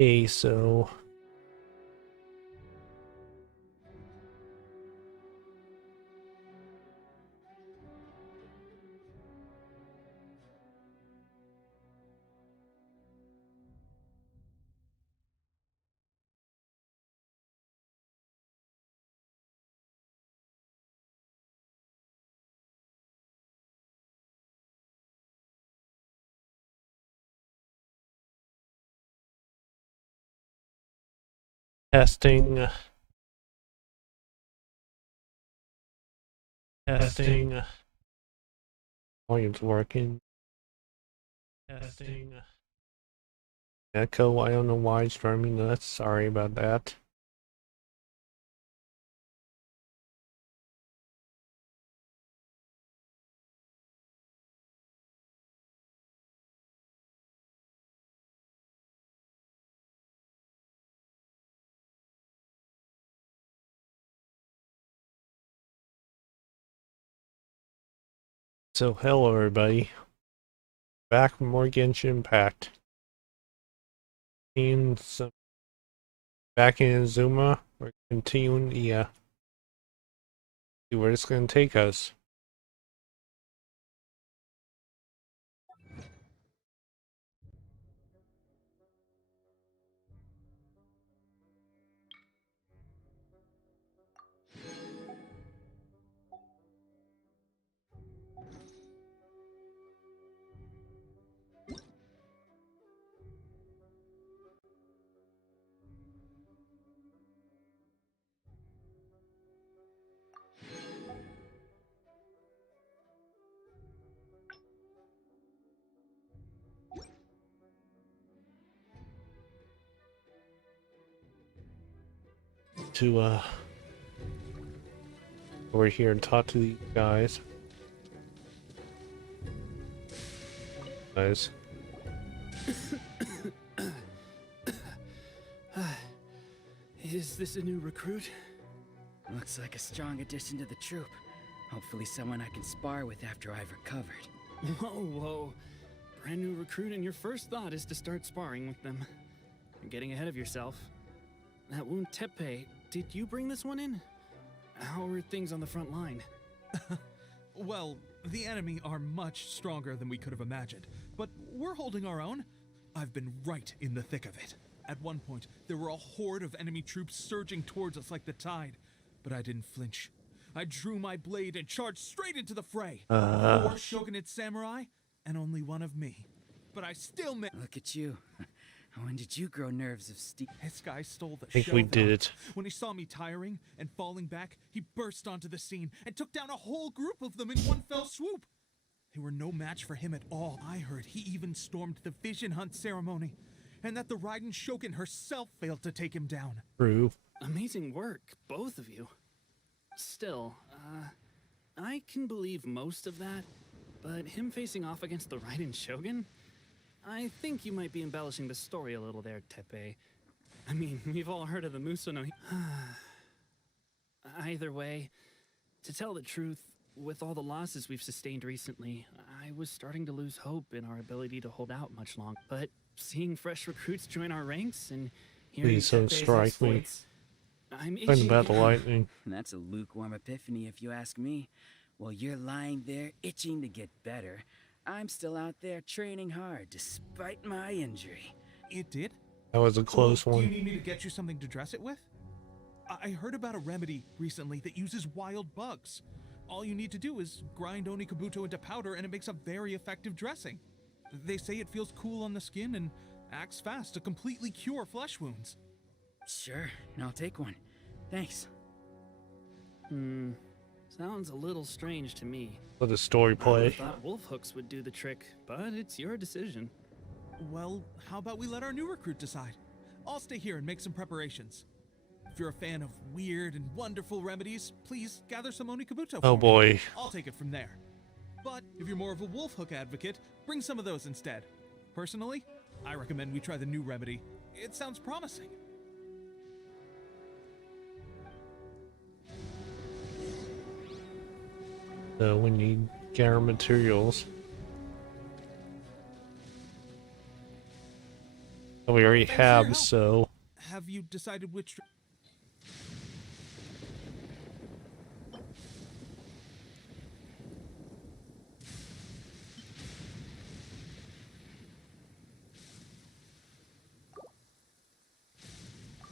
Okay, so testing, testing, volume's working, testing. Echo, I don't know why it's driving me nuts. Sorry about that. So hello everybody, back from more Genshin Impact. In some back in Zuma, we're continuing the see where it's gonna take us. To over here and talk to these guys. Is this a new recruit? Looks like a strong addition to the troop. Hopefully someone I can spar with after I've recovered. Whoa. Brand new recruit and your first thought is to start sparring with them. You're getting ahead of yourself. That wound Tepe, did you bring this one in? How are things on the front line? Well, the enemy are much stronger than we could have imagined, but we're holding our own. I've been right in the thick of it. At one point, there were a horde of enemy troops surging towards us like the tide, but I didn't flinch. I drew my blade and charged straight into the fray. 4 shogunate samurai, and only one of me. But I still Look at you. When did you grow nerves of steel? This guy stole the I think show, we though. did. When he saw me tiring and falling back, he burst onto the scene and took down a whole group of them in one fell swoop. They were no match for him at all. I heard he even stormed the vision hunt ceremony, and that the Raiden Shogun herself failed to take him down. True. Amazing work, both of you. Still, I can believe most of that, but him facing off against the Raiden Shogun? I think you might be embellishing the story a little there, Tepe. I mean, we've all heard of the Muso no... Either way, to tell the truth, with all the losses we've sustained recently, I was starting to lose hope in our ability to hold out much longer. But seeing fresh recruits join our ranks and hearing Please don't Tepe's strike me. exploits, I'm Fighting itching about the again. lightning. That's a lukewarm epiphany if you ask me. While you're lying there itching to get better, I'm still out there training hard despite my injury. It did? That was a close Do you one. need me to get you something to dress it with? I heard about a remedy recently that uses wild bugs. All you need to do is grind Onikabuto into powder and it makes a very effective dressing. They say it feels cool on the skin and acts fast to completely cure flesh wounds. Sure, I'll take one. Thanks. Sounds a little strange to me. Let the story I play. thought wolf hooks would do the trick, but it's your decision. Well, how about we let our new recruit decide? I'll stay here and make some preparations. If you're a fan of weird and wonderful remedies, please gather some Onikabuto Oh for me. boy. I'll take it from there. But if you're more of a wolf hook advocate, bring some of those instead. Personally, I recommend we try the new remedy. It sounds promising. So we need gather materials. We already Thanks for your have, help. so Have you decided which?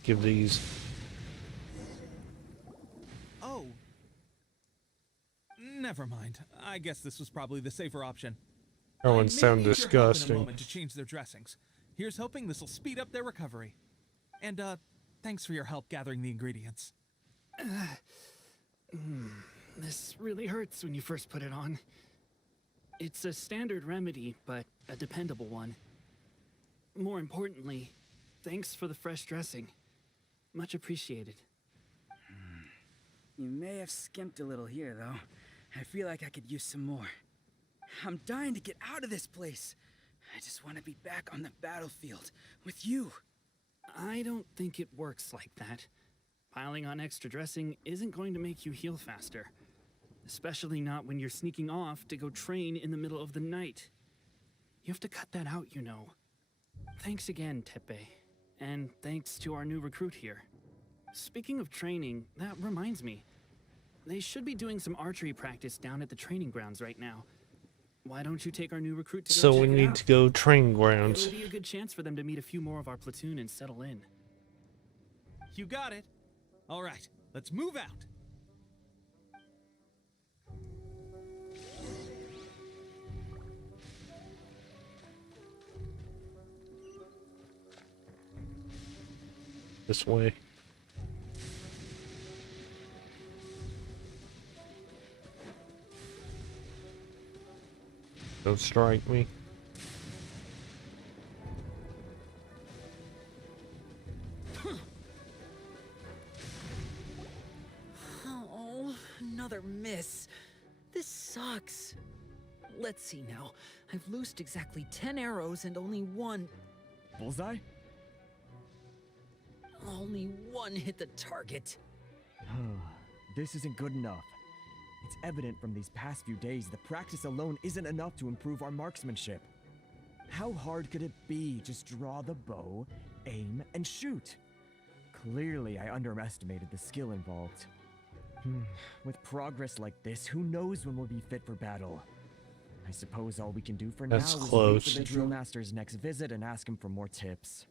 give these. Oh. Never mind. I guess this was probably the safer option. Everyone I may sound need your help in a disgusting. moment to change their dressings. Here's hoping this will speed up their recovery. And thanks for your help gathering the ingredients. This really hurts when you first put it on. It's a standard remedy, but a dependable one. More importantly, thanks for the fresh dressing. Much appreciated. You may have skimped a little here, though. I feel like I could use some more. I'm dying to get out of this place. I just want to be back on the battlefield with you. I don't think it works like that. Piling on extra dressing isn't going to make you heal faster. Especially not when you're sneaking off to go train in the middle of the night. You have to cut that out, you know. Thanks again, Tepe. And thanks to our new recruit here. Speaking of training, that reminds me. They should be doing some archery practice down at the training grounds right now. Why don't you take our new recruit to go So check we it need out? to go training grounds. It'll be a good chance for them to meet a few more of our platoon and settle in. You got it. All right, let's move out. This way. Don't strike me. Oh, another miss. This sucks. Let's see now. I've loosed exactly 10 arrows and only one Bullseye? hit the target. This isn't good enough. It's evident from these past few days that practice alone isn't enough to improve our marksmanship. How hard could it be? Just draw the bow, aim, and shoot. Clearly, I underestimated the skill involved. With progress like this, who knows when we'll be fit for battle? I suppose all we can do for That's now is close. wait for the drill master's next visit and ask him for more tips.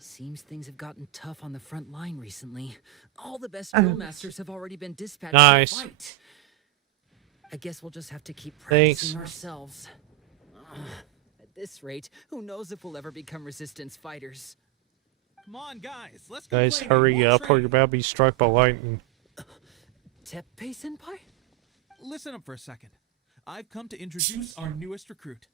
Seems things have gotten tough on the front line recently. All the best drill masters have already been dispatched Nice. to fight. I guess we'll just have to keep Thanks. practicing ourselves. At this rate, who knows if we'll ever become resistance fighters. Come on, guys, let's go. Guys, play hurry more up or train. you're about to be struck by lightning. Teppei-senpai? Listen up for a second. I've come to introduce our newest recruit.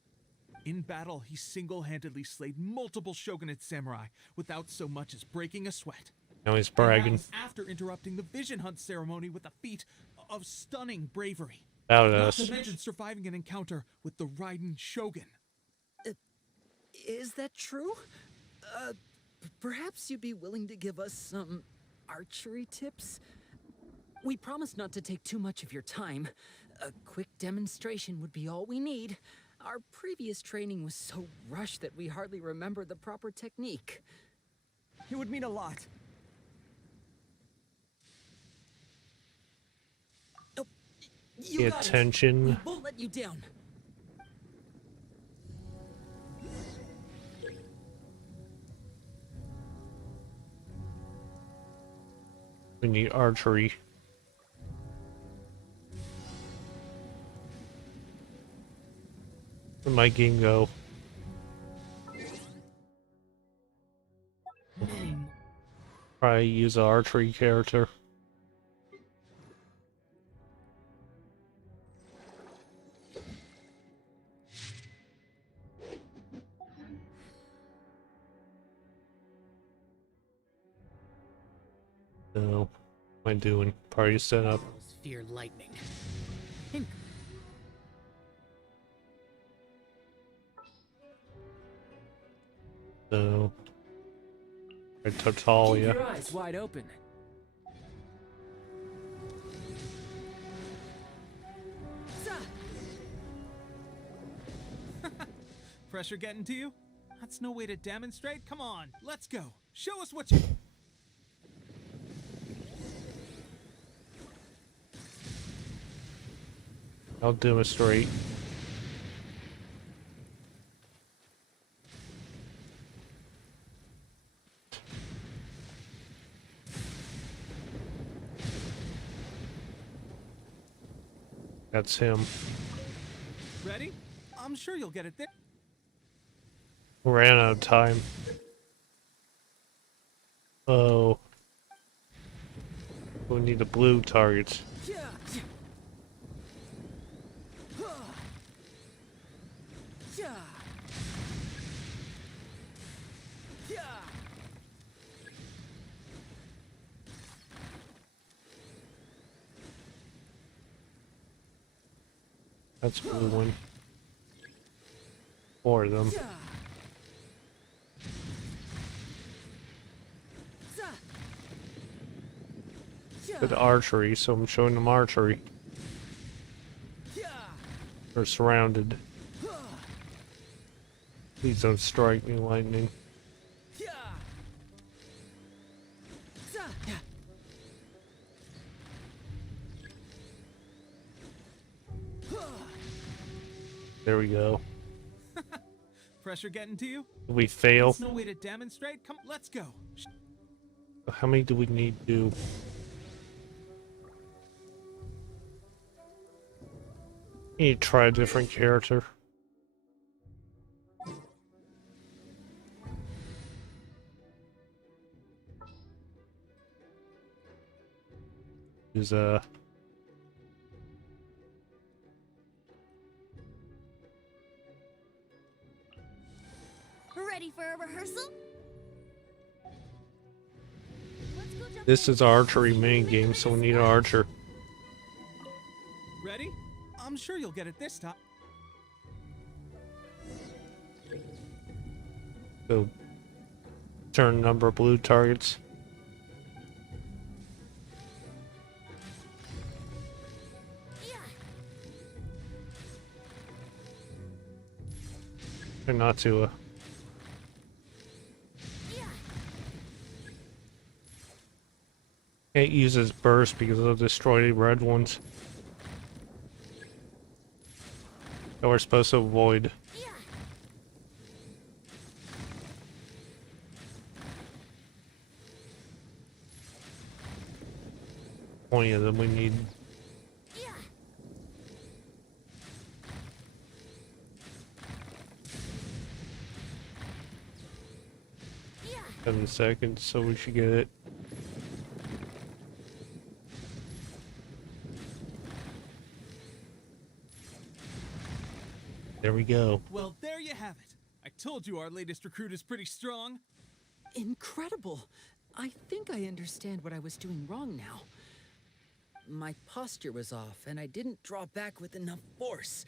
In battle, he single-handedly slayed multiple shogunate samurai without so much as breaking a sweat. Now he's And that bragging was after interrupting the vision hunt ceremony with a feat of stunning bravery. about Not us. to mention surviving an encounter with the Raiden Shogun. Is that true? Perhaps you'd be willing to give us some archery tips? We promise not to take too much of your time. A quick demonstration would be all we need. Our previous training was so rushed that we hardly remember the proper technique. It would mean a lot. You Pay got it. attention. We won't let you down. We need archery. Where'd my game go? Probably use an archery character. So, what am I doing? Party setup. Fear lightning. So, Keep Tartaglia. your eyes wide open. Za! Pressure getting to you? That's no way to demonstrate. Come on, let's go. Show us what you... I'll demonstrate. That's him. Ready? I'm sure you'll get it there. Ran out of time. Oh. We need the blue targets. That's a blue one. 4 of them. Good archery, so I'm showing them archery. They're surrounded. Please don't strike me, lightning. There we go. Pressure getting to you? Did we fail? That's no way to demonstrate. Come, let's go. How many do we need to do? Need to try a different character. Is Ready for a rehearsal? Let's go jump this in. is archery mini game, so we need an archer. Ready? I'm sure you'll get it this time. So turn number of blue targets. Yeah. Try not to Yeah. can't use his burst because it'll destroy the red ones. That we're supposed to avoid. Yeah. 20 of them we need. Yeah. 7 seconds, so we should get it. There we go. Well, there you have it. I told you our latest recruit is pretty strong. Incredible. I think I understand what I was doing wrong now. My posture was off, and I didn't draw back with enough force.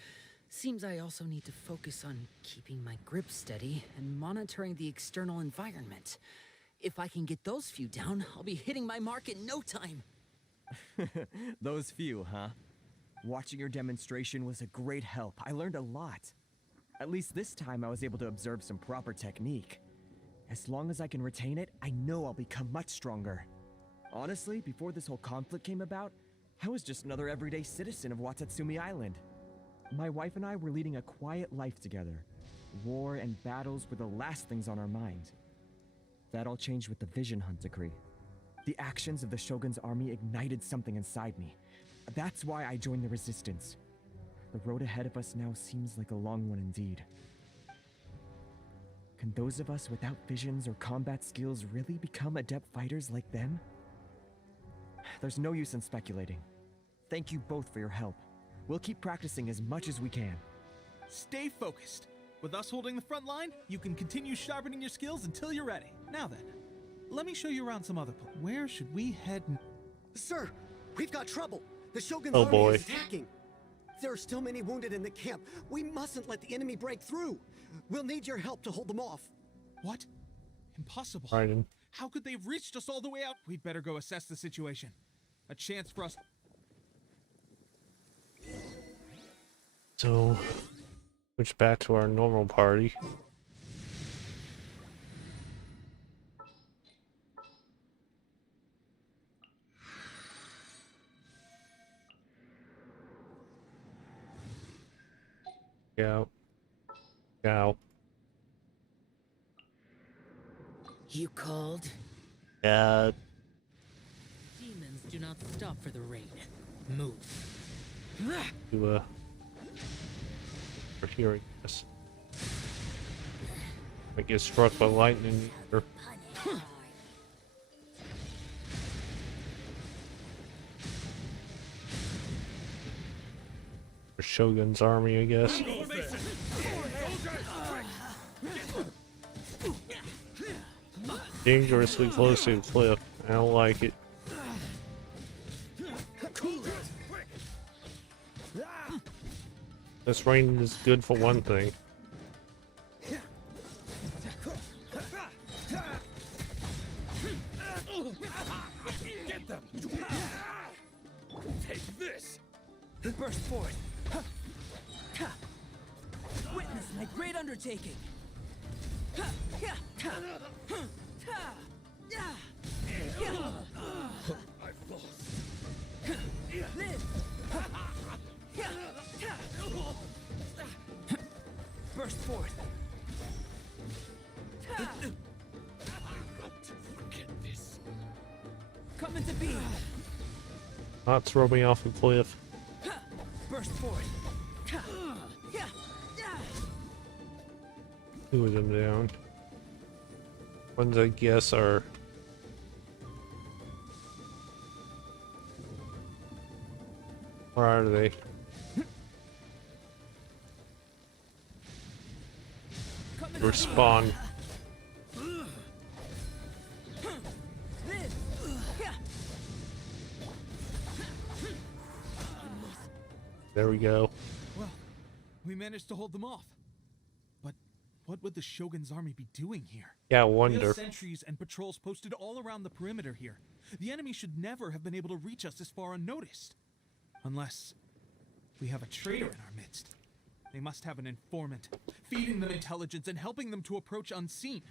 Seems I also need to focus on keeping my grip steady and monitoring the external environment. If I can get those few down, I'll be hitting my mark in no time. Those few, huh? Watching your demonstration was a great help. I learned a lot. At least this time I was able to observe some proper technique. As long as I can retain it, I know I'll become much stronger. Honestly, before this whole conflict came about, I was just another everyday citizen of Watatsumi Island. My wife and I were leading a quiet life together. War and battles were the last things on our mind. That all changed with the Vision Hunt decree. The actions of the Shogun's army ignited something inside me. That's why I joined the resistance. The road ahead of us now seems like a long one indeed. Can those of us without visions or combat skills really become adept fighters like them? There's no use in speculating. Thank you both for your help. We'll keep practicing as much as we can. Stay focused. With us holding the front line, you can continue sharpening your skills until you're ready. Now then, let me show you around some other places. Where should we head? Sir, we've got trouble. The Shogun's Oh, army boy. is attacking. There are still many wounded in the camp. We mustn't let the enemy break through. We'll need your help to hold them off. What? Impossible. Raiden. How could they have reached us all the way out? We'd better go assess the situation. A chance for us. So, switch back to our normal party. Out. Cow. You called? Yeah. Demons do not stop for the rain. Move. To for hearing this. I get struck by lightning. Or Shogun's army, I guess. Dangerously close to the cliff. I don't like it. This rain is good for one thing. Get them! Take this! Burst forth! Witness my great undertaking! I've lost. Live! Burst forth! Come into being! Not throw me off a cliff. Burst forth! Two of them down. Ones I guess are where are they? Respawn. There we go. Well, we managed to hold them off. But what would the Shogun's army be doing here? Yeah, I We wonder. have sentries and patrols posted all around the perimeter here. The enemy should never have been able to reach us this far unnoticed. Unless we have a traitor in our midst. They must have an informant, feeding them intelligence and helping them to approach unseen.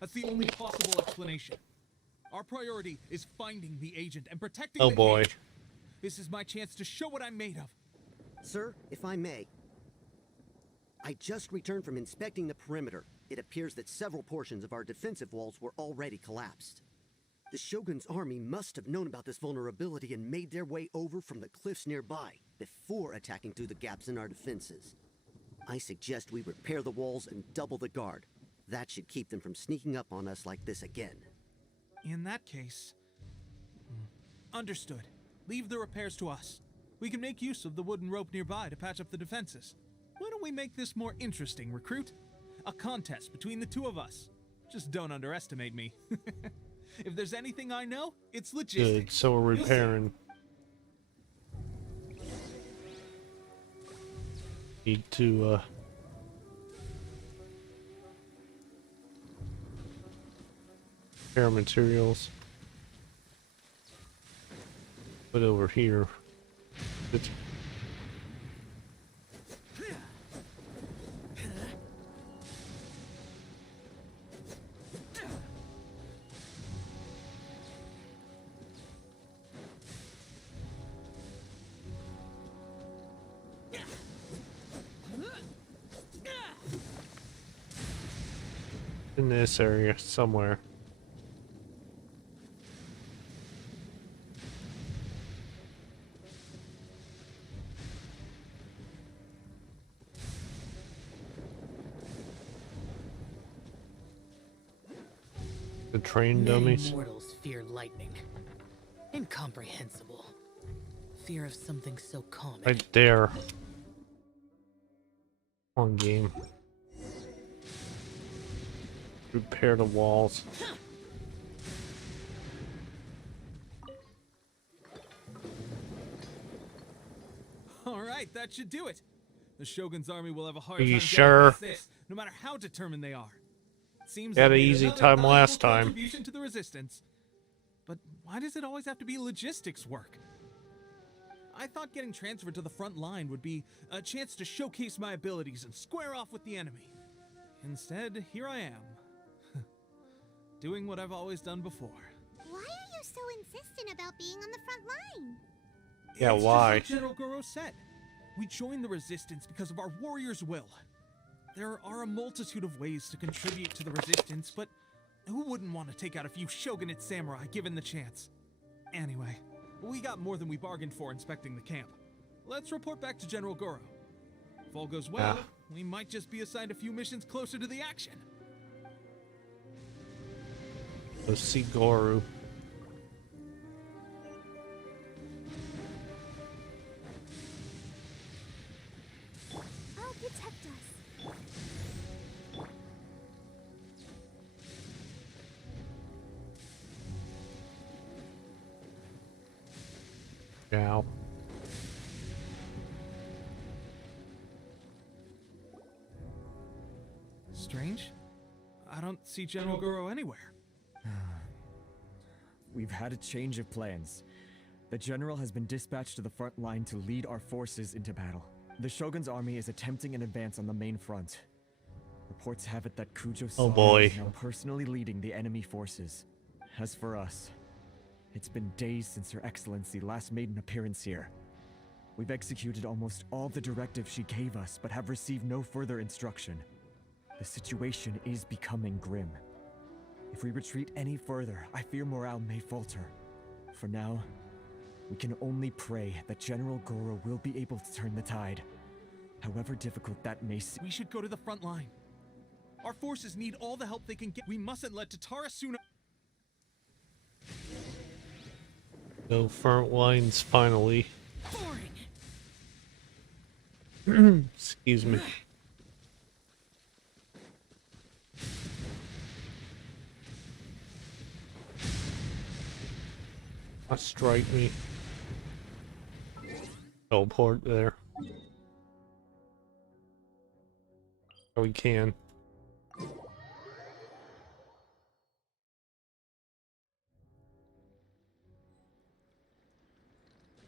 That's the only possible explanation. Our priority is finding the agent and protecting Oh the boy. cage. This is my chance to show what I'm made of. Sir, if I may. I just returned from inspecting the perimeter. It appears that several portions of our defensive walls were already collapsed. The Shogun's army must have known about this vulnerability and made their way over from the cliffs nearby before attacking through the gaps in our defenses. I suggest we repair the walls and double the guard. That should keep them from sneaking up on us like this again. In that case... Understood. Leave the repairs to us. We can make use of the wooden rope nearby to patch up the defenses. Why don't we make this more interesting, recruit? A contest between the two of us. Just don't underestimate me. If there's anything I know, it's Good, logistics. so we're You'll see. repairing. Need to repair materials. Put over here. It's in this area somewhere. The train dummies. Many mortals fear lightning. Incomprehensible. Fear of something so common. Right there. On game. Repair the walls. All right, that should do it. The Shogun's army will have a hard Are time you getting sure? past this, no matter how determined they are. Seems Had like an they easy another time valuable last time. contribution to the resistance. But why does it always have to be logistics work? I thought getting transferred to the front line would be a chance to showcase my abilities and square off with the enemy. Instead, here I am. Doing what I've always done before. Why are you so insistent about being on the front line? Yeah, It's just why? like General Goro said. We join the resistance because of our warrior's will. There are a multitude of ways to contribute to the resistance, but who wouldn't want to take out a few shogunate samurai given the chance? Anyway, we got more than we bargained for inspecting the camp. Let's report back to General Goro. If all goes well, we might just be assigned a few missions closer to the action. Let's see Goru. I'll protect us. Now. Strange. I don't see General Goro anywhere. We've had a change of plans. The general has been dispatched to the front line to lead our forces into battle. The Shogun's army is attempting an advance on the main front. Reports have it that Kujo Oh, Sama boy. is now personally leading the enemy forces. As for us, it's been days since Her Excellency last made an appearance here. We've executed almost all the directives she gave us, but have received no further instruction. The situation is becoming grim. If we retreat any further, I fear morale may falter. For now, we can only pray that General Goro will be able to turn the tide, however difficult that may seem. We should go to the front line. Our forces need all the help they can get. We mustn't let Tatara Suna. So front lines finally. Boring. Excuse me. Strike me. Teleport there. Oh, we can.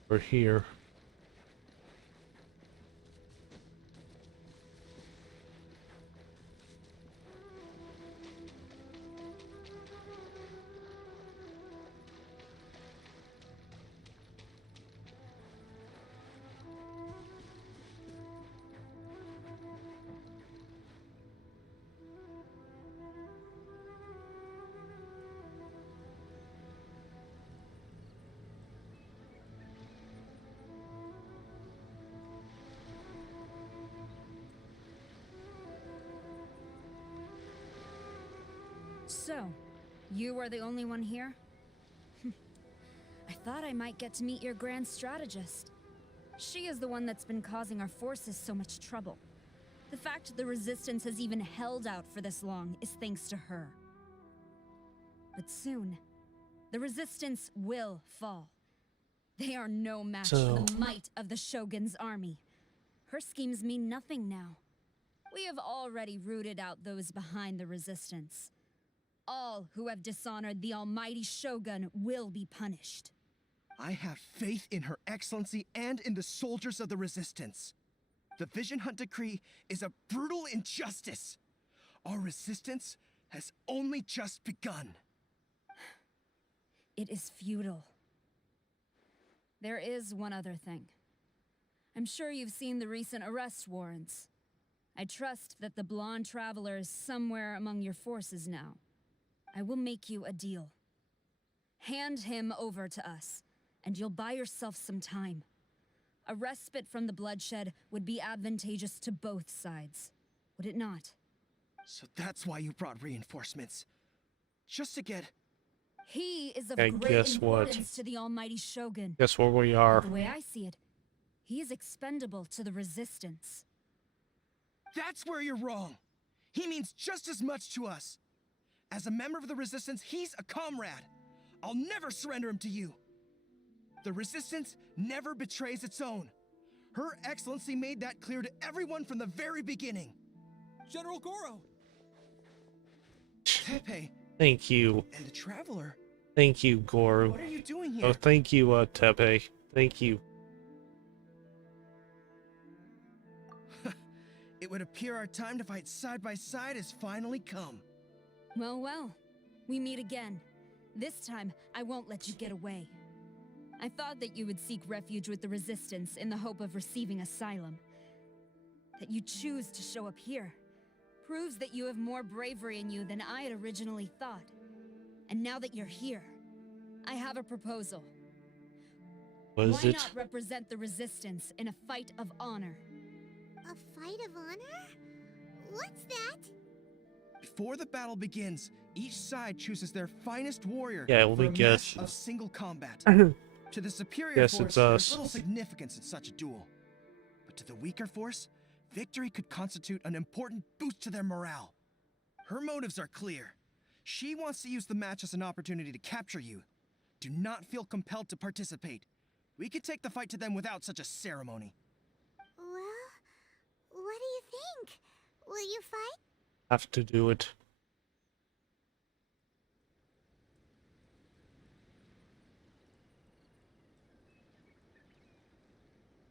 We're here. So, you are the only one here? I thought I might get to meet your grand strategist. She is the one that's been causing our forces so much trouble. The fact the Resistance has even held out for this long is thanks to her. But soon, the Resistance will fall. They are no match for the might of the Shogun's army. Her schemes mean nothing now. We have already rooted out those behind the Resistance. All who have dishonored the almighty Shogun will be punished. I have faith in Her Excellency and in the soldiers of the Resistance. The Vision Hunt Decree is a brutal injustice. Our resistance has only just begun. It is futile. There is one other thing. I'm sure you've seen the recent arrest warrants. I trust that the blonde traveler is somewhere among your forces now. I will make you a deal. Hand him over to us, and you'll buy yourself some time. A respite from the bloodshed would be advantageous to both sides, would it not? So that's why you brought reinforcements. Just to get... He is of Okay, great guess what? importance to the almighty Shogun. Guess where we are. The way I see it, he is expendable to the Resistance. That's where you're wrong. He means just as much to us. As a member of the Resistance, he's a comrade. I'll never surrender him to you. The Resistance never betrays its own. Her Excellency made that clear to everyone from the very beginning. General Goro! Tepe Thank you. and the Traveler, Thank you, Goru. what are you doing Oh, here? thank you, Tepe. Thank you. It would appear our time to fight side by side has finally come. Well, well, we meet again. This time, I won't let you get away. I thought that you would seek refuge with the Resistance in the hope of receiving asylum. That you choose to show up here proves that you have more bravery in you than I had originally thought. And now that you're here, I have a proposal. Was Why it? not represent the Resistance in a fight of honor? A fight of honor? What's that? Before the battle begins, each side chooses their finest warrior Yeah, for let me a guess. match of single combat. To To the superior Yes, force, it's there's us. little significance in such a duel. But to the weaker force, victory could constitute an important boost to their morale. Her motives are clear. She wants to use the match as an opportunity to capture you. Do not feel compelled to participate. We could take the fight to them without such a ceremony. Well, what do you think? Will you fight? Have to do it.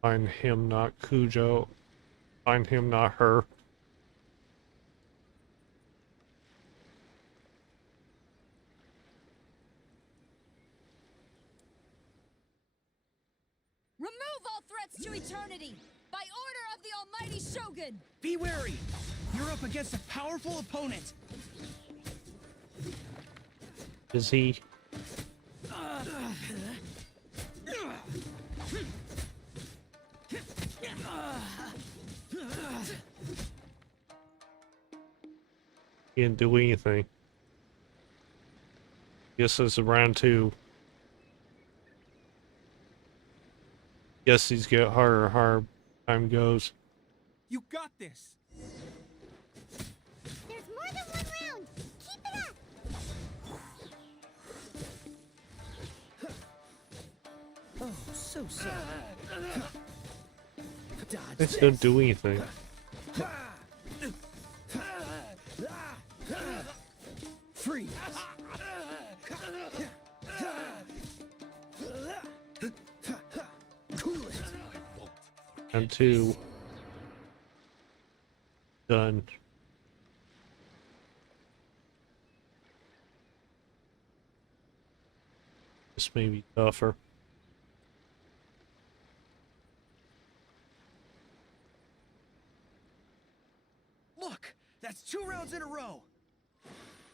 Find him, not Cujo. Find him, not her. Remove all threats to eternity! By order of the Almighty Shogun! Be wary! You're up against a powerful opponent! Is he? He didn't do anything. Guess it's round 2. Guess these get harder and harder. Time goes. You got this. There's more than one round! Keep it up! Oh, so sorry. Dodge This don't do anything. Freeze! Cool it! Round 2. Done. This may be tougher. Look! That's 2 rounds in a row!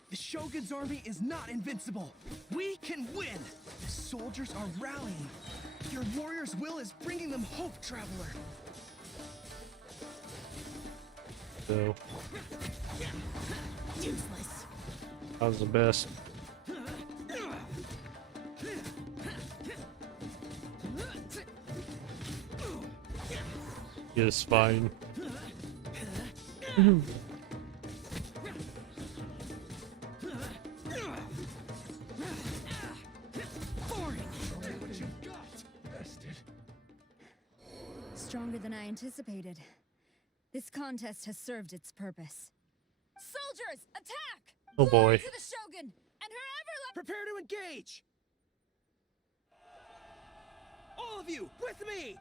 The Shogun's army is not invincible! We can win! The soldiers are rallying! Your warrior's will is bringing them hope, Traveler! So, Useless. that was the best. It's fine. Stronger than I anticipated. This contest has served its purpose. Soldiers, attack! Oh boy. Glory to the Shogun and her ever Prepare to engage! All of you, with me!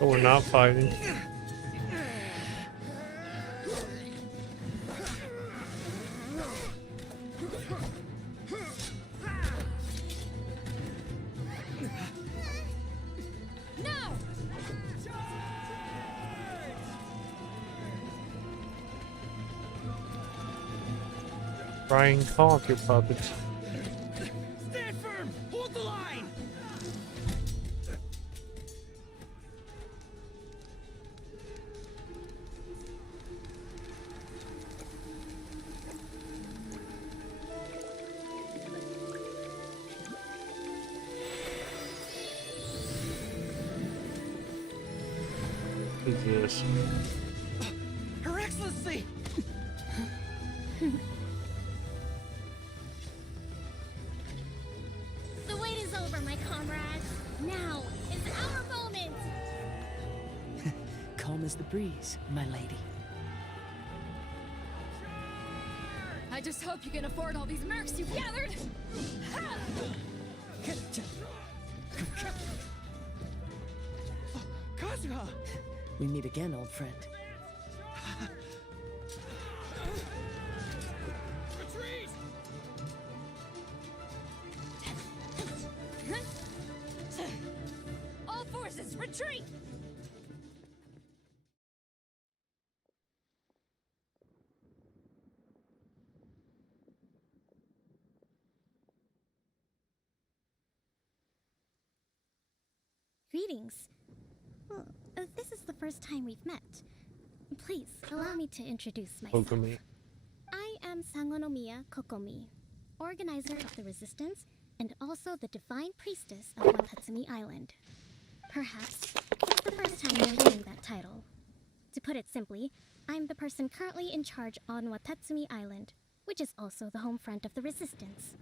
Oh, we're not fighting. No! Trying talk, your puppets. Stand firm! Hold the line! Who's this? Her Excellency! The wait is over, my comrades. Now is our moment! Calm as the breeze, my lady. I just hope you can afford all these mercs you've gathered! Kazuha! We meet again, old friend. Greetings. Well, this is the first time we've met. Please, allow me to introduce myself. Kokomi. I am Sangonomiya Kokomi, organizer of the Resistance and also the Divine Priestess of Watatsumi Island. Perhaps it's the first time you're hearing that title. To put it simply, I'm the person currently in charge on Watatsumi Island, which is also the home front of the Resistance.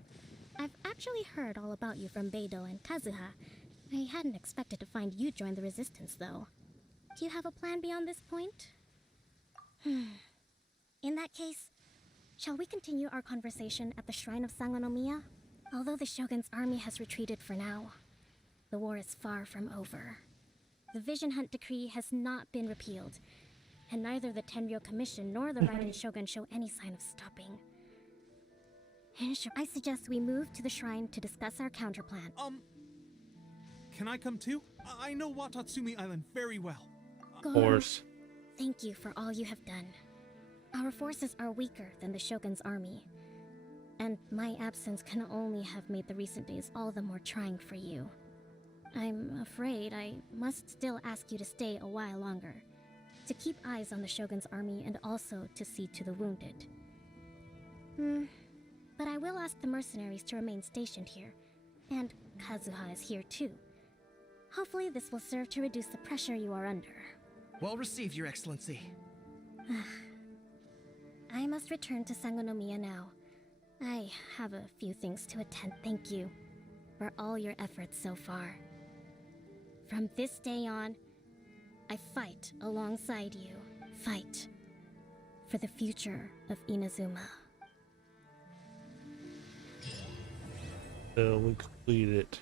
I've actually heard all about you from Beidou and Kazuha. I hadn't expected to find you join the Resistance, though. Do you have a plan beyond this point? In that case, shall we continue our conversation at the Shrine of Sangonomiya? Although the Shogun's army has retreated for now, the war is far from over. The Vision Hunt Decree has not been repealed, and neither the Tenryo Commission nor the Raiden Shogun show any sign of stopping. I suggest we move to the shrine to discuss our counterplan. Can I come too? I know Watatsumi Island very well. Of course. Thank you for all you have done. Our forces are weaker than the Shogun's army, and my absence can only have made the recent days all the more trying for you. I'm afraid I must still ask you to stay a while longer, to keep eyes on the Shogun's army and also to see to the wounded. But I will ask the mercenaries to remain stationed here, and Kazuha is here too. Hopefully this will serve to reduce the pressure you are under. Well received, Your Excellency. I must return to Sangonomiya now. I have a few things to attend. Thank you for all your efforts so far. From this day on, I fight alongside you. Fight for the future of Inazuma. So we completed it.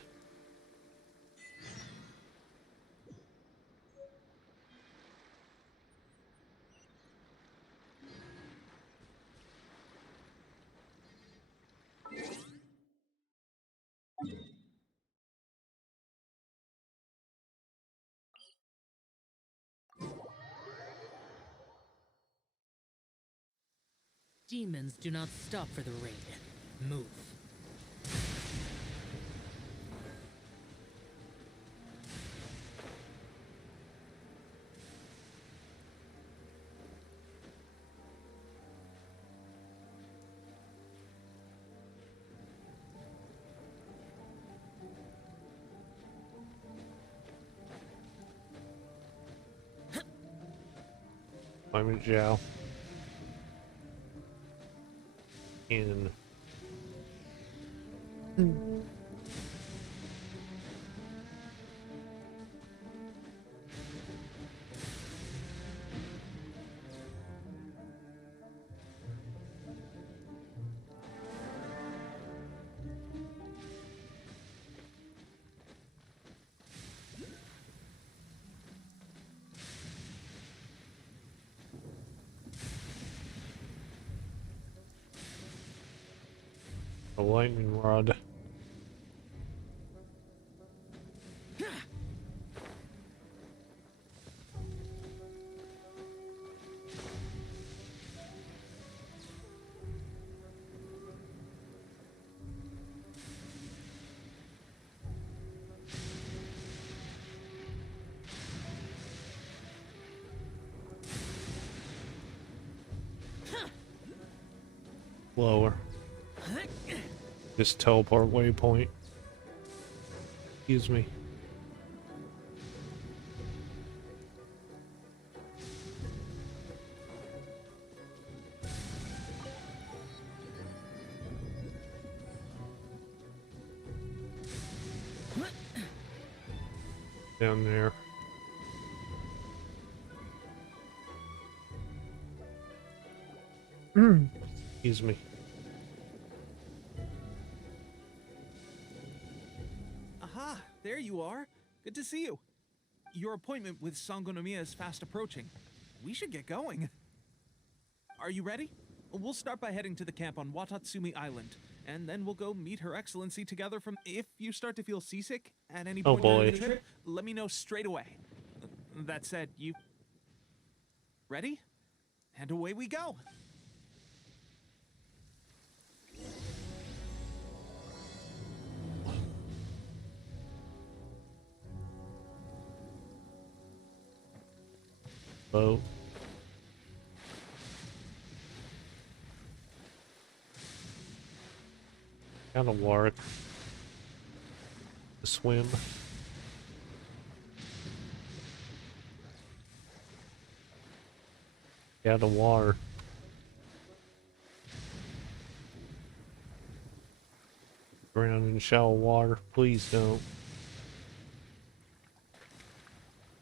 Demons do not stop for the raid. Move. I'm Zhao. In. A lightning rod. Lower. Just teleport waypoint. Excuse me. Down there. Excuse me. Aha, there you are. Good to see you. Your appointment with Sangonomiya is fast approaching. We should get going. Are you ready? We'll start by heading to the camp on Watatsumi Island, and then we'll go meet Her Excellency together from... If you start to feel seasick at any point during the trip, let me know straight away. That said, you... Ready? And away we go! boat. Gotta work. To swim. Get out of water. Drown in shallow water. Please don't.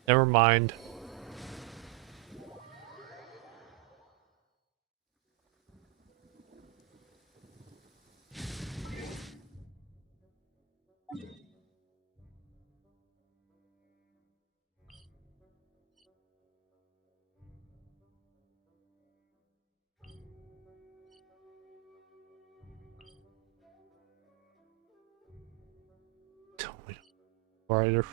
Never mind. Tell me. Brighter.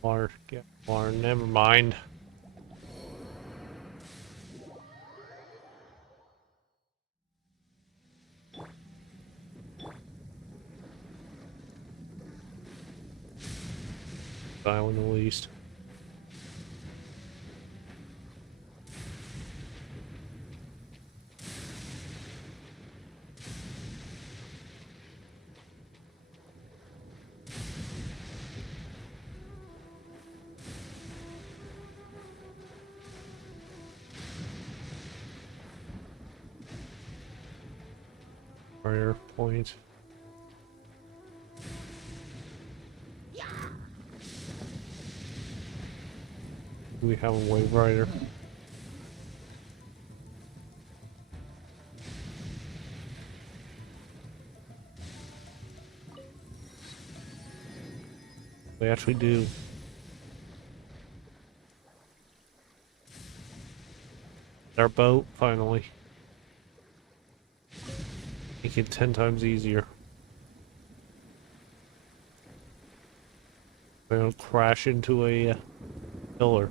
Water. Get water. Never mind. Island at least. Brighter point. We have a wave rider. We actually do. Our boat, finally. Make it 10 times easier. We're gonna crash into a pillar.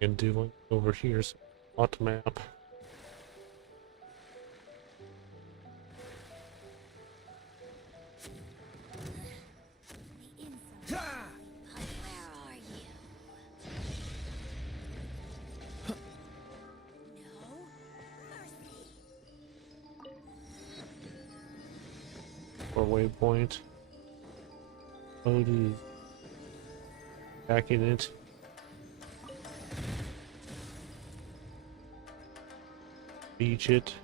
And do like over here, so auto map. Or waypoint. Boat is back in it. Beach it.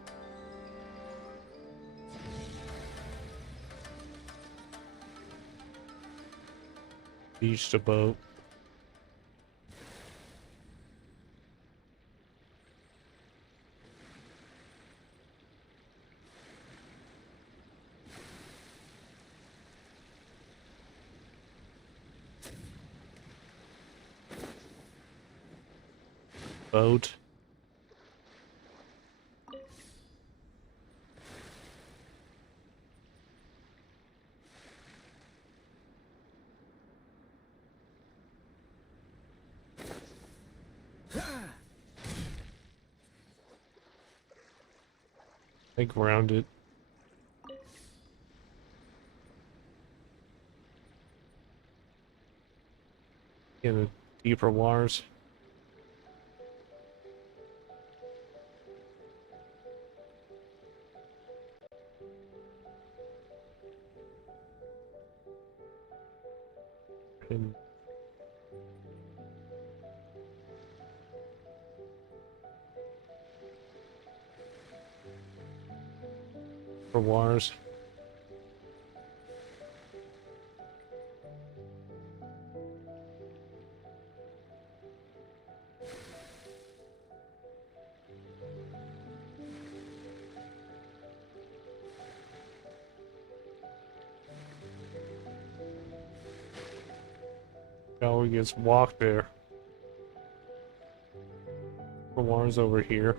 Beach the boat. Boat. I ground it. Gonna Deeper waters. And for waters. Now we just walk there. For waters over here.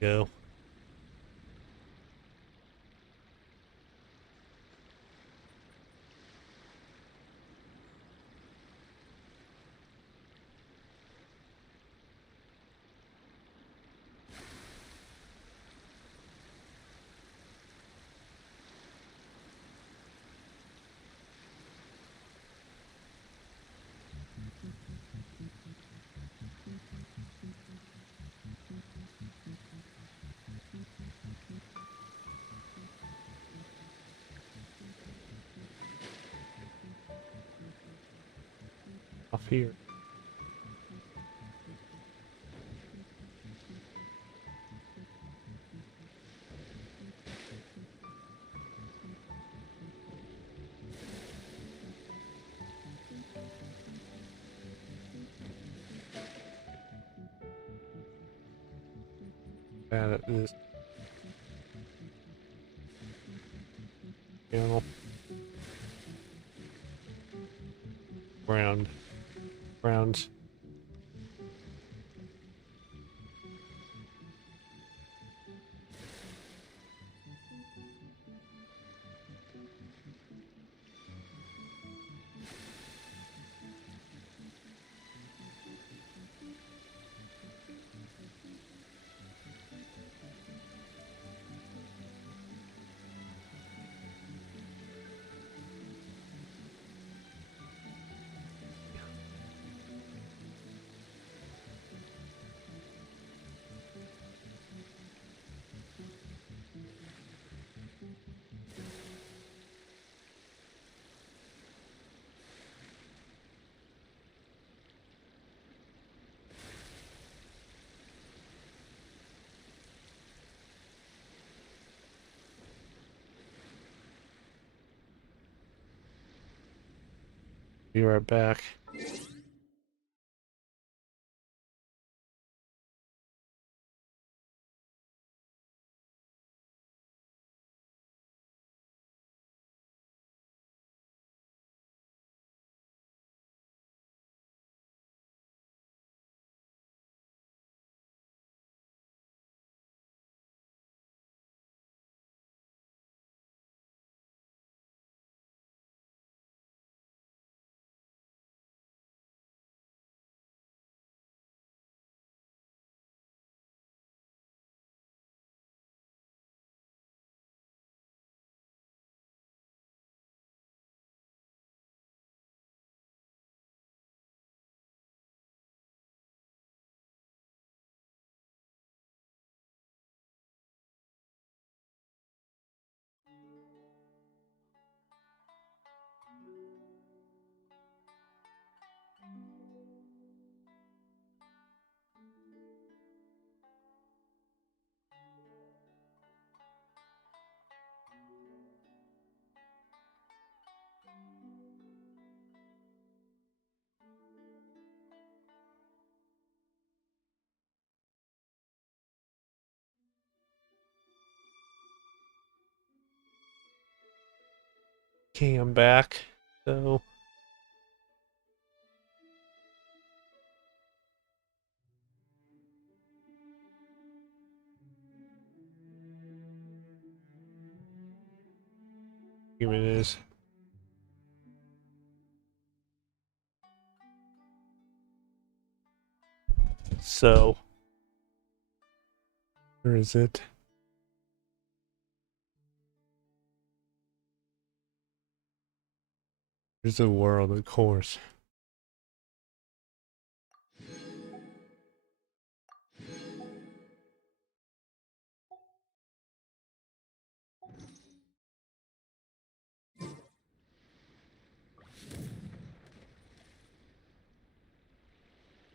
Go. Off here. Bad at this channel. Round. Rounds. Be right back. Okay, I'm back. So here it is. So where is it? There's the world, of course.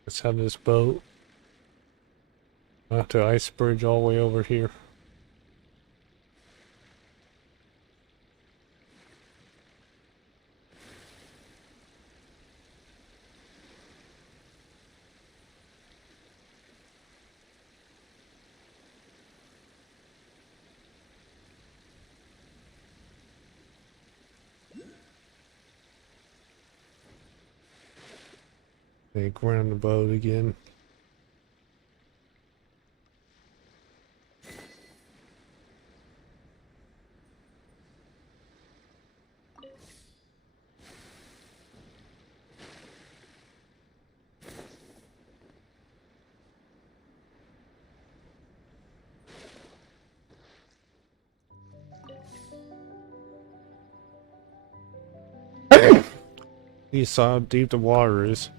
Let's have this boat. Not the ice bridge all the way over here. They ground the boat again. You saw how deep the water is.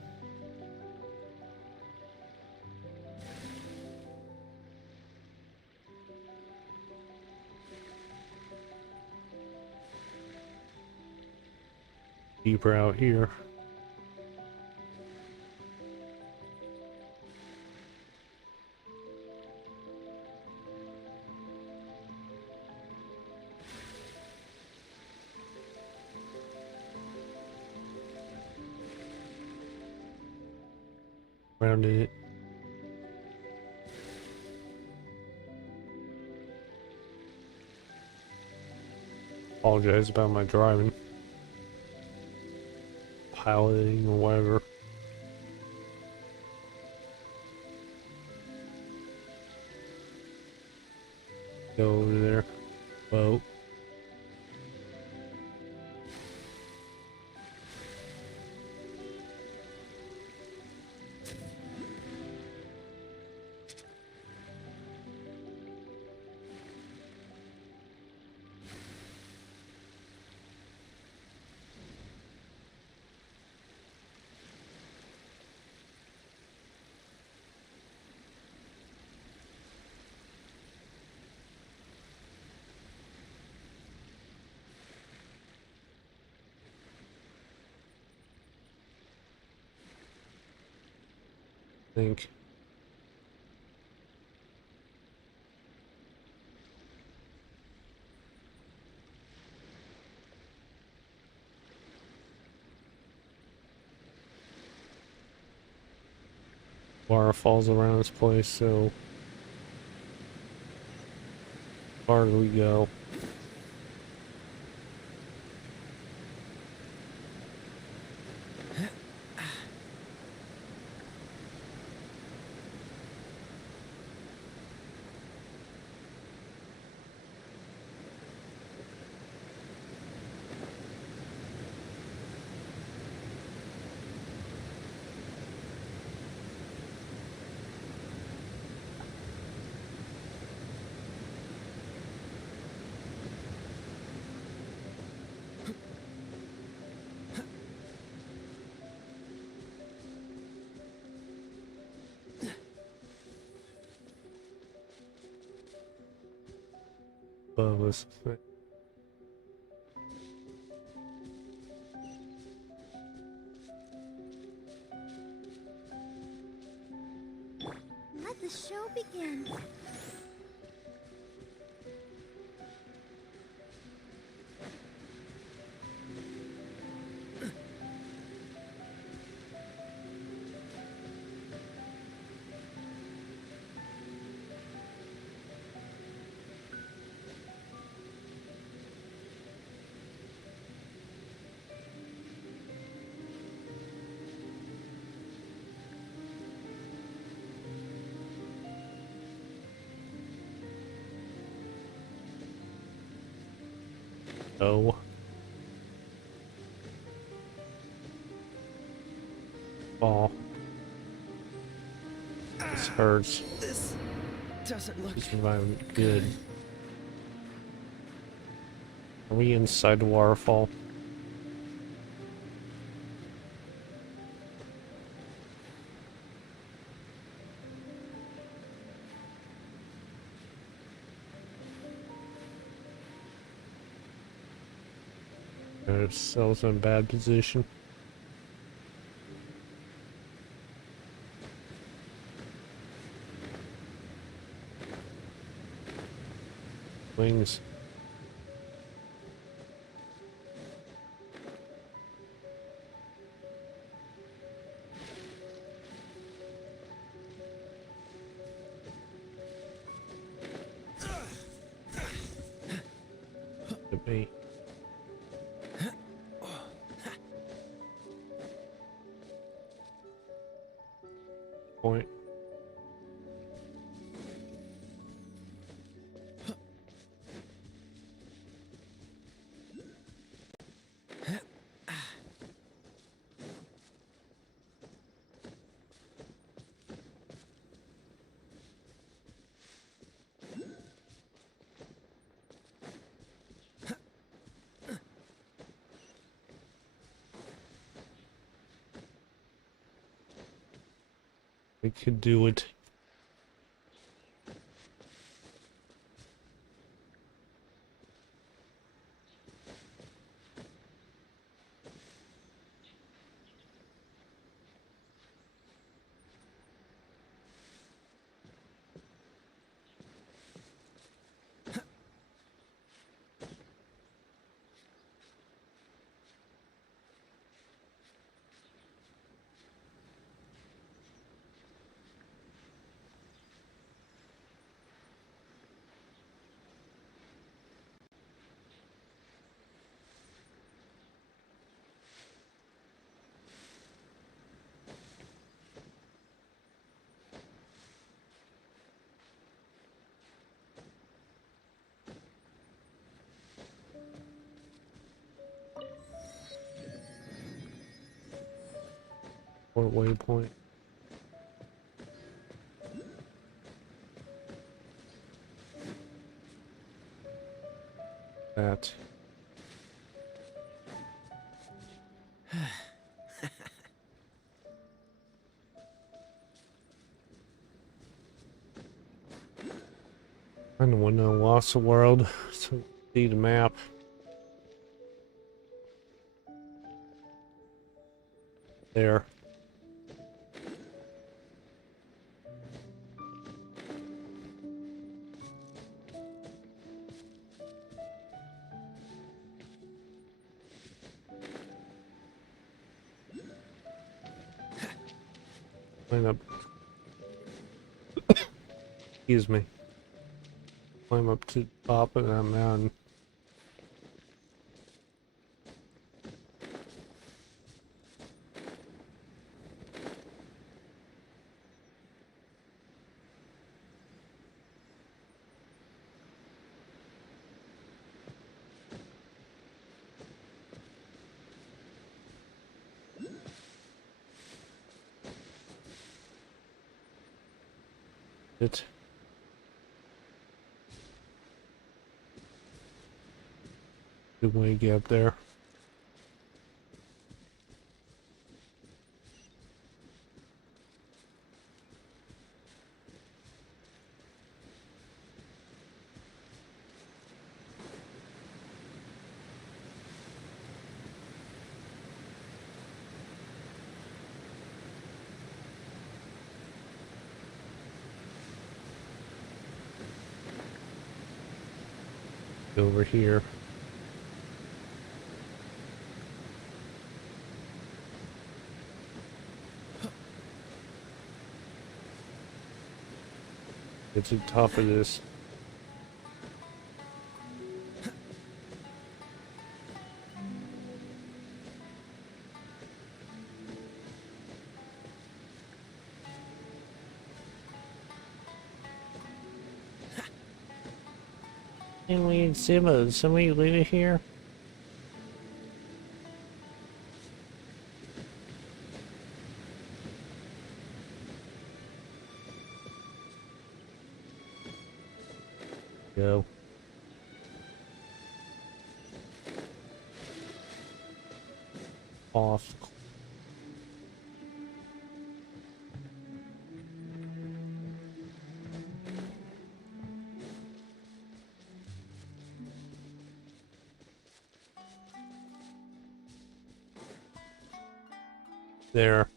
Deeper out here. Grounded it. Apologize about my driving. Piloting or whatever. Go over there. Boat. Think. Waterfalls around this place, so far as we go. Above us. Let the show begin. Oh. Fall. This hurts. This doesn't look This environment good. Are we inside the waterfall? Ourselves in a bad position. Wings. Could be. Point. We could do it. Port waypoint. That. I don't want to lost the world. So see the map. There. Climb up. Excuse me. Climb up to the top of that mountain. It. Good way to get up there. Over here. Get to the top of this. And we Zimmer, somebody leave it here? Go. Off. There.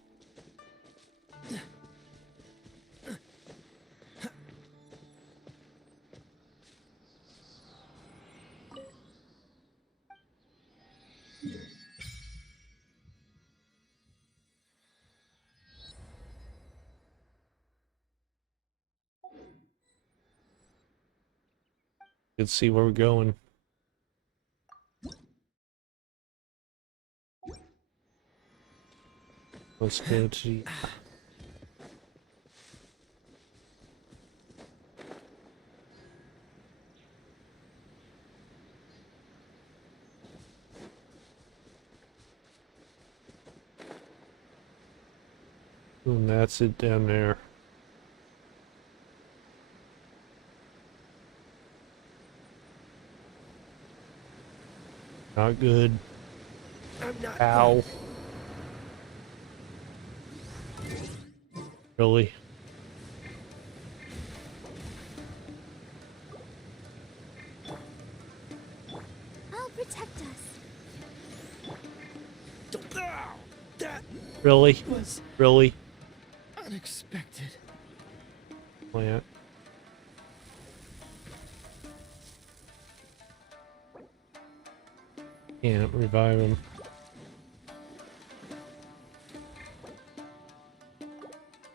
Let's see where we're going. Let's go to the... And that's it down there. Not good. Ow. Really? I'll protect us. That Really? was Really? unexpected. Plant. Can't revive him.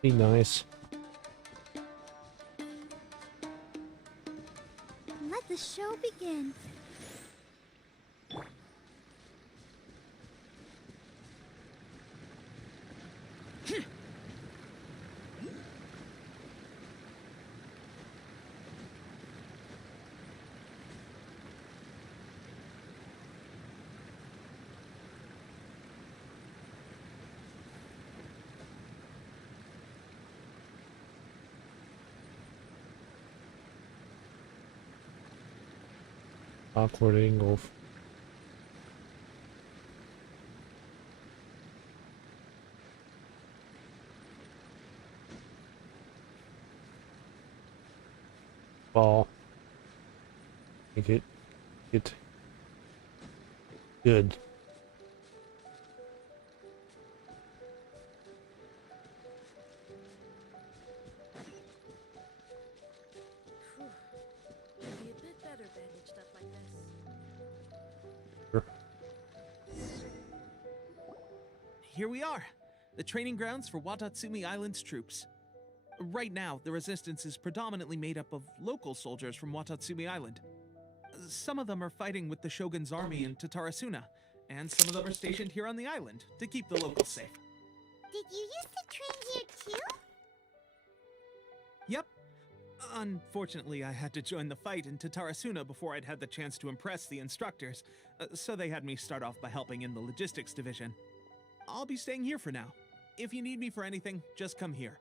Be nice. Let the show begin. Awkward angle. Ball. Make it. Get. Good. Be a bit better bandaged up like this. Sure. Here we are, the training grounds for Watatsumi Island's troops. Right now, the resistance is predominantly made up of local soldiers from Watatsumi Island. Some of them are fighting with the Shogun's army in Tatarasuna, and some of them are stationed here on the island to keep the locals safe. Did you used to train here too? Yep. Unfortunately, I had to join the fight in Tatarasuna before I'd had the chance to impress the instructors, so they had me start off by helping in the logistics division. I'll be staying here for now. If you need me for anything, just come here.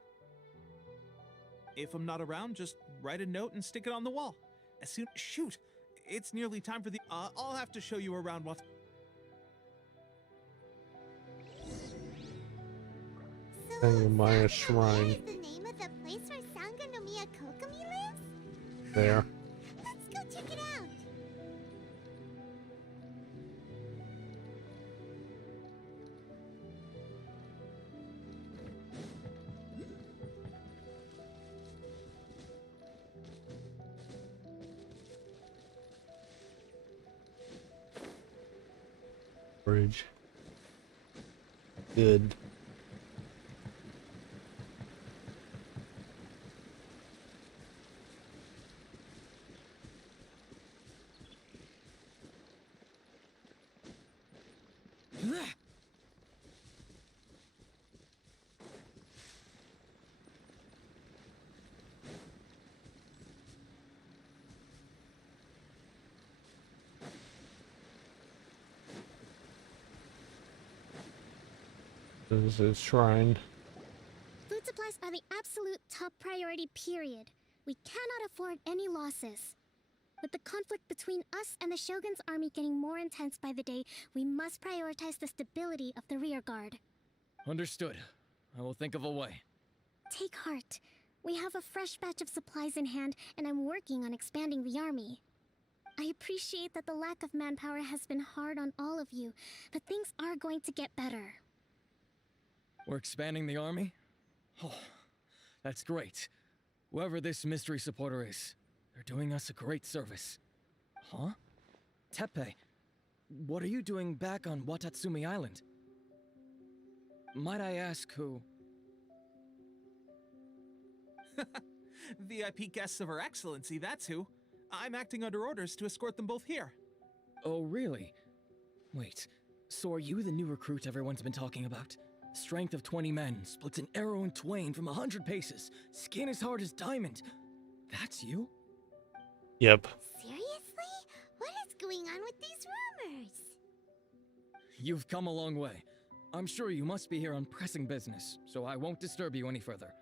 If I'm not around, just write a note and stick it on the wall. As soon... Shoot! It's nearly time for the... I'll have to show you around what... Sangamaya Shrine. Is the name of the place where Sangonomiya Kokomi lives? There. Let's go check it out. Bridge. Good. This is shrine. Food supplies are the absolute top priority, period. We cannot afford any losses. With the conflict between us and the Shogun's army getting more intense by the day, we must prioritize the stability of the rear guard. Understood. I will think of a way. Take heart. We have a fresh batch of supplies in hand, and I'm working on expanding the army. I appreciate that the lack of manpower has been hard on all of you, but things are going to get better. We're expanding the army? Oh, that's great. Whoever this mystery supporter is, they're doing us a great service. Huh? Teppei, what are you doing back on Watatsumi Island? Might I ask who? VIP guests of Her Excellency, that's who. I'm acting under orders to escort them both here. Oh, really? Wait, so are you the new recruit everyone's been talking about? Strength of 20 men, splits an arrow in twain from 100 paces, skin as hard as diamond. That's you? Yep. Seriously? What is going on with these rumors? You've come a long way. I'm sure you must be here on pressing business, so I won't disturb you any further.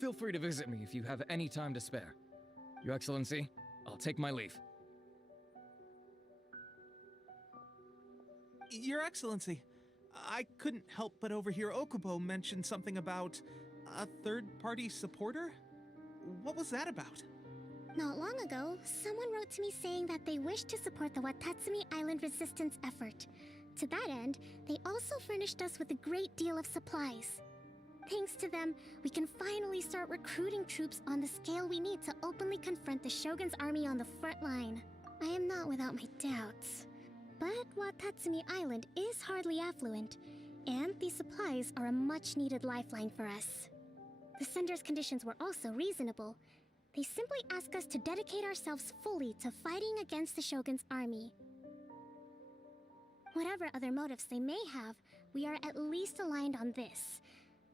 Feel free to visit me if you have any time to spare. Your Excellency, I'll take my leave. Your Excellency, I couldn't help but overhear Okubo mention something about a third-party supporter? What was that about? Not long ago, someone wrote to me saying that they wish to support the Watatsumi Island resistance effort. To that end, they also furnished us with a great deal of supplies. Thanks to them, we can finally start recruiting troops on the scale we need to openly confront the Shogun's army on the front line. I am not without my doubts. But Watatsumi Island is hardly affluent, and these supplies are a much-needed lifeline for us. The sender's conditions were also reasonable. They simply ask us to dedicate ourselves fully to fighting against the Shogun's army. Whatever other motives they may have, we are at least aligned on this.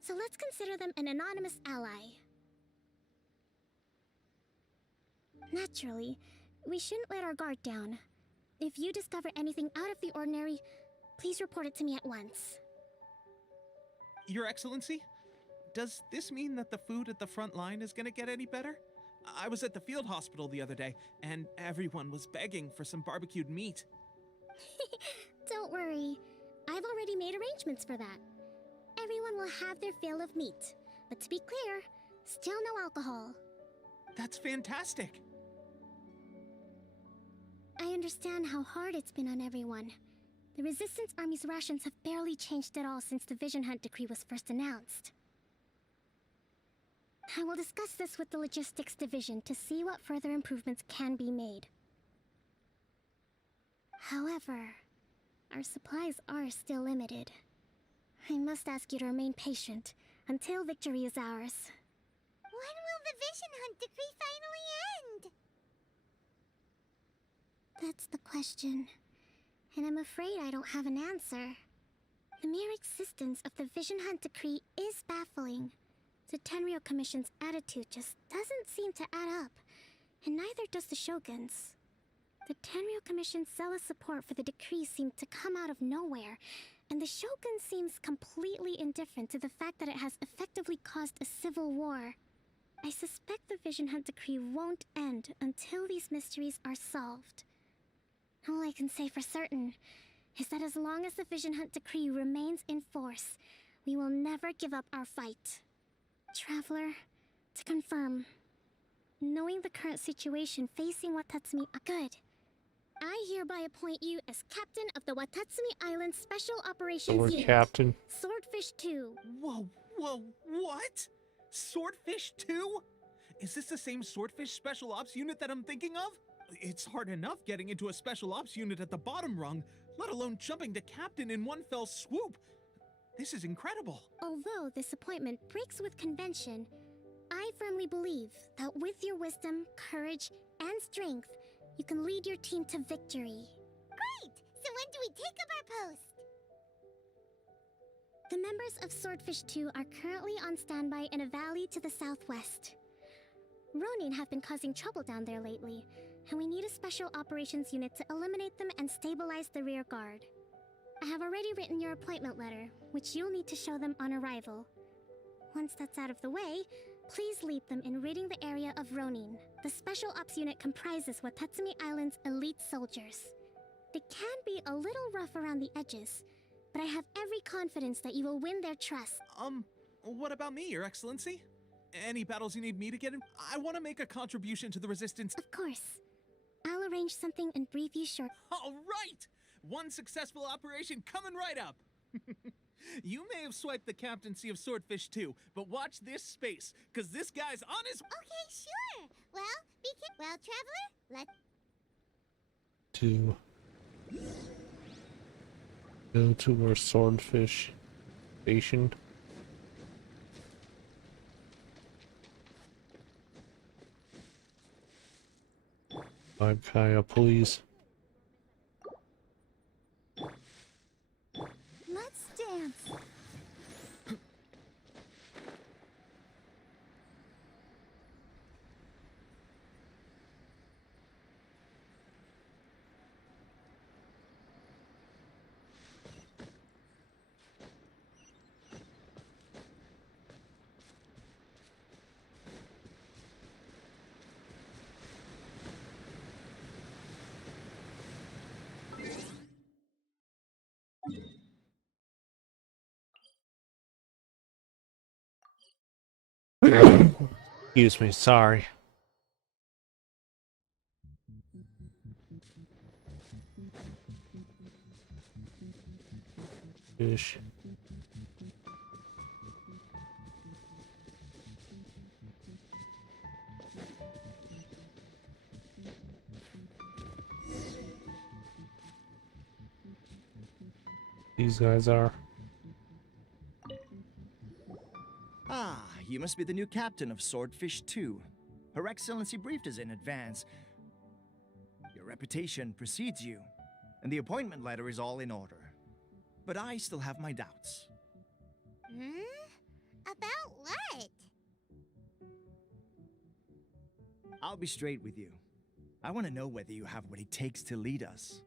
So let's consider them an anonymous ally. Naturally, we shouldn't let our guard down. If you discover anything out of the ordinary, please report it to me at once. Your Excellency, does this mean that the food at the front line is gonna get any better? I was at the field hospital the other day, and everyone was begging for some barbecued meat. Don't worry. I've already made arrangements for that. Everyone will have their fill of meat. But to be clear, still no alcohol. That's fantastic! I understand how hard it's been on everyone. The Resistance Army's rations have barely changed at all since the Vision Hunt decree was first announced. I will discuss this with the Logistics Division to see what further improvements can be made. However, our supplies are still limited. I must ask you to remain patient until victory is ours. When will the Vision Hunt decree finally end? That's the question, and I'm afraid I don't have an answer. The mere existence of the Vision Hunt decree is baffling. The Tenryou Commission's attitude just doesn't seem to add up, and neither does the Shogun's. The Tenryou Commission's zealous support for the decree seemed to come out of nowhere, and the Shogun seems completely indifferent to the fact that it has effectively caused a civil war. I suspect the Vision Hunt decree won't end until these mysteries are solved. All I can say for certain is that as long as the Vision Hunt decree remains in force, we will never give up our fight. Traveler, to confirm, knowing the current situation facing Watatsumi, good. I hereby appoint you as captain of the Watatsumi Island Special Operations We're Unit. captain. Swordfish 2. Whoa, what? Swordfish 2? Is this the same Swordfish Special Ops unit that I'm thinking of? It's hard enough getting into a Special Ops unit at the bottom rung, let alone jumping to captain in one fell swoop. This is incredible. Although this appointment breaks with convention, I firmly believe that with your wisdom, courage, and strength, you can lead your team to victory. Great! So when do we take up our post? The members of Swordfish 2 are currently on standby in a valley to the southwest. Ronin have been causing trouble down there lately, and we need a special operations unit to eliminate them and stabilize the rear guard. I have already written your appointment letter, which you'll need to show them on arrival. Once that's out of the way, please lead them in ridding the area of of Ronin. The Special Ops Unit comprises Watatsumi Island's elite soldiers. They can be a little rough around the edges, but I have every confidence that you will win their trust. What about me, Your Excellency? Any battles you need me to get in? I want to make a contribution to the Resistance. Of course. I'll arrange something and brief you short. All right! One successful operation coming right up! You may have swiped the captaincy of Swordfish too, but watch this space, because this guy's on his... Okay, sure. Well, Traveler, To go to our Swordfish station. Kaya, please. let's dance. Excuse me, sorry. Fish. These guys are. Ah, you must be the new captain of Swordfish 2. Her Excellency briefed us in advance. Your reputation precedes you, and the appointment letter is all in order. But I still have my doubts. About what? I'll be straight with you. I want to know whether you have what it takes to lead us.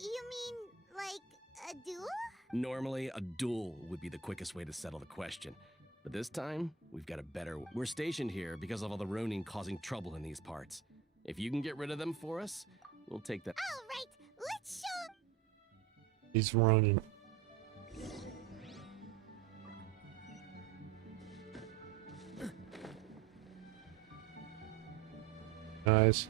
You mean, like, a duel? Normally, a duel would be the quickest way to settle the question. But this time, we've got a better... We're stationed here because of all the Ronin causing trouble in these parts. If you can get rid of them for us, we'll take that... All right, let's show... He's running. Guys.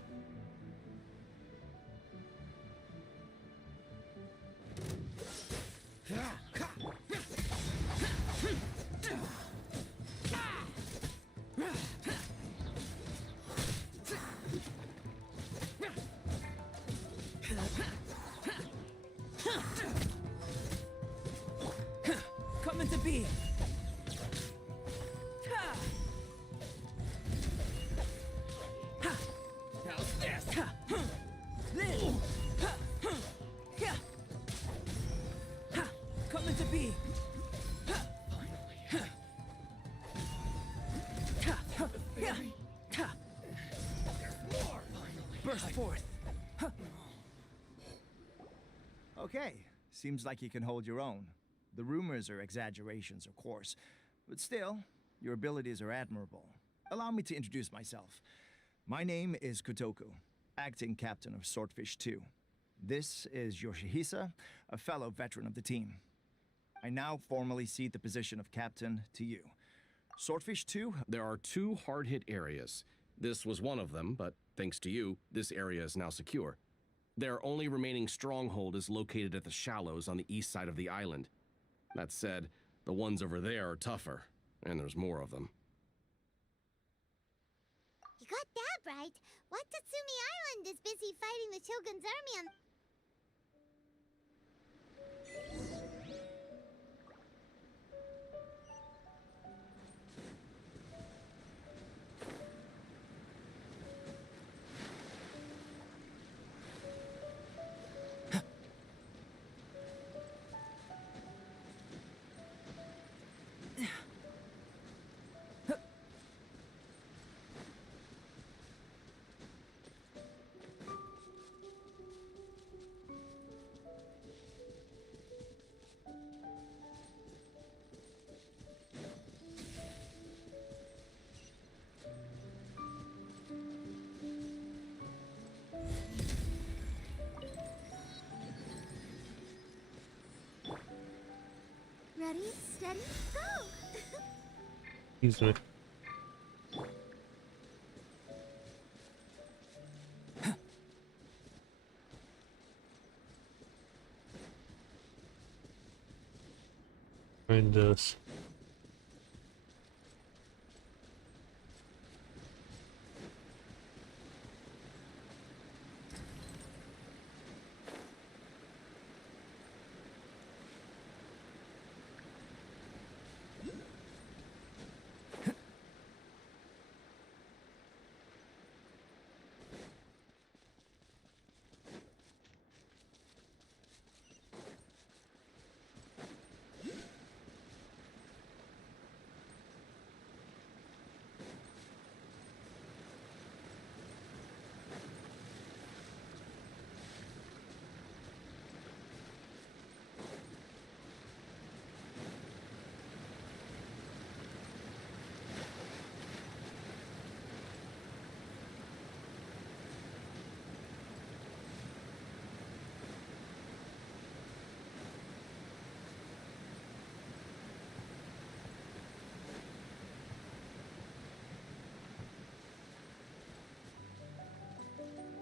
Coming to be. How's this? This. Coming to be. Burst forth. Okay, seems like you can hold your own. The rumors are exaggerations, of course, but still, your abilities are admirable. Allow me to introduce myself. My name is Kotoku, acting captain of Swordfish 2. This is Yoshihisa, a fellow veteran of the team. I now formally cede the position of captain to you. Swordfish 2? There are 2 hard-hit areas. This was one of them, but thanks to you, this area is now secure. Their only remaining stronghold is located at the shallows on the east side of the island. That said, the ones over there are tougher, and there's more of them. You got that right. Watatsumi Island is busy fighting the Shogun's army on... Steady, go! Excuse me. Find this.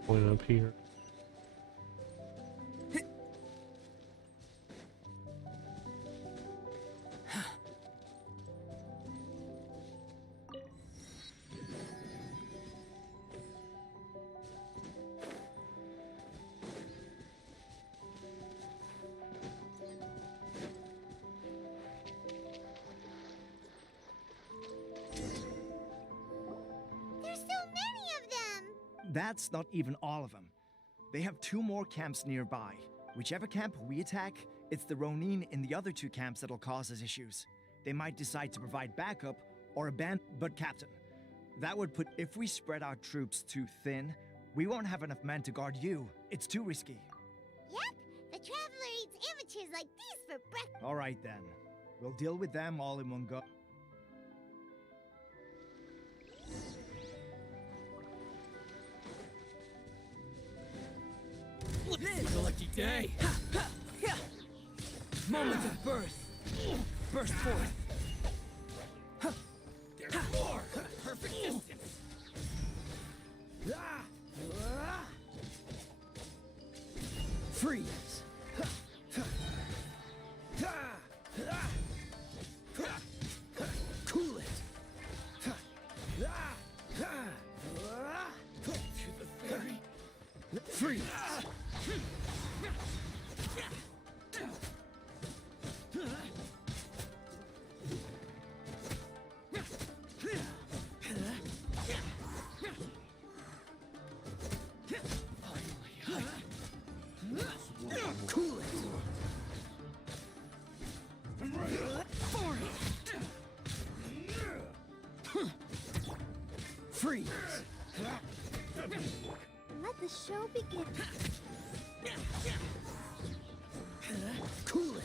Point up here. There's so many of them! That's not even all of them. They have 2 more camps nearby. Whichever camp we attack, it's the Ronin in the other 2 camps that'll cause us issues. They might decide to provide backup or abandon. But Captain, that would put. If we spread our troops too thin, we won't have enough men to guard you. It's too risky. Yep, the Traveler eats amateurs like these for breakfast. All right then. We'll deal with them all in one go. This is a lucky day. Moment of birth. Burst forth. There's more. Perfect distance. Freeze. Cool it. To the fairy. Freeze. Cool it. Freeze. Let the show begin. Cool it.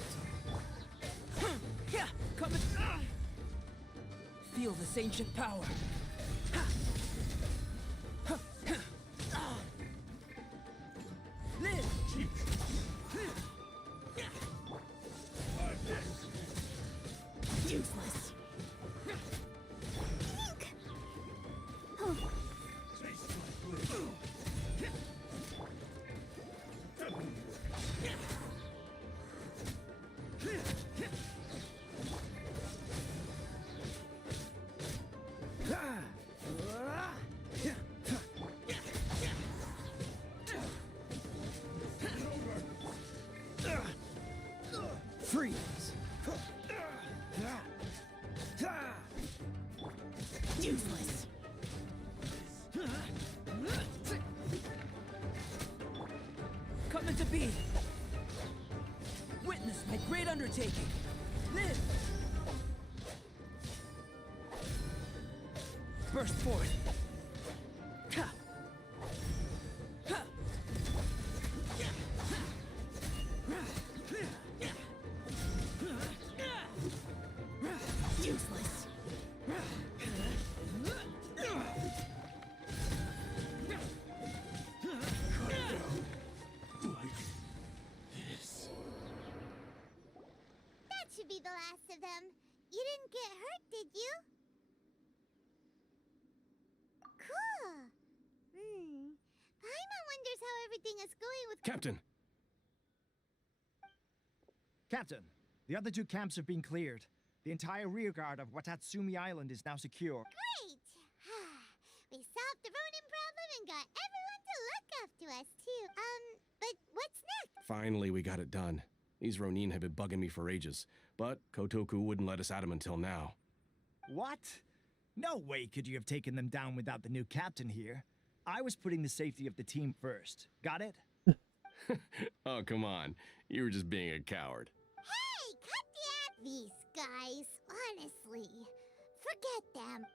Coming. Feel this ancient power. Live. Useless. Oh, Freeze. Useless. Coming to be. Witness my great undertaking. Live. Burst forth. Ha. Ha. Useless. that should be the last of them. everything is going with... Captain! Captain, the other 2 camps have been cleared. The entire rearguard of Watatsumi Island is now secure. Great! We solved the Ronin problem and got everyone to look after us, too. But what's next? Finally, we got it done. These Ronin have been bugging me for ages, but Kotoku wouldn't let us at them until now. What? No way could you have taken them down without the new captain here. I was putting the safety of the team first. Got it? Oh, come on. You were just being a coward. Hey, cut the These guys, honestly. Forget them.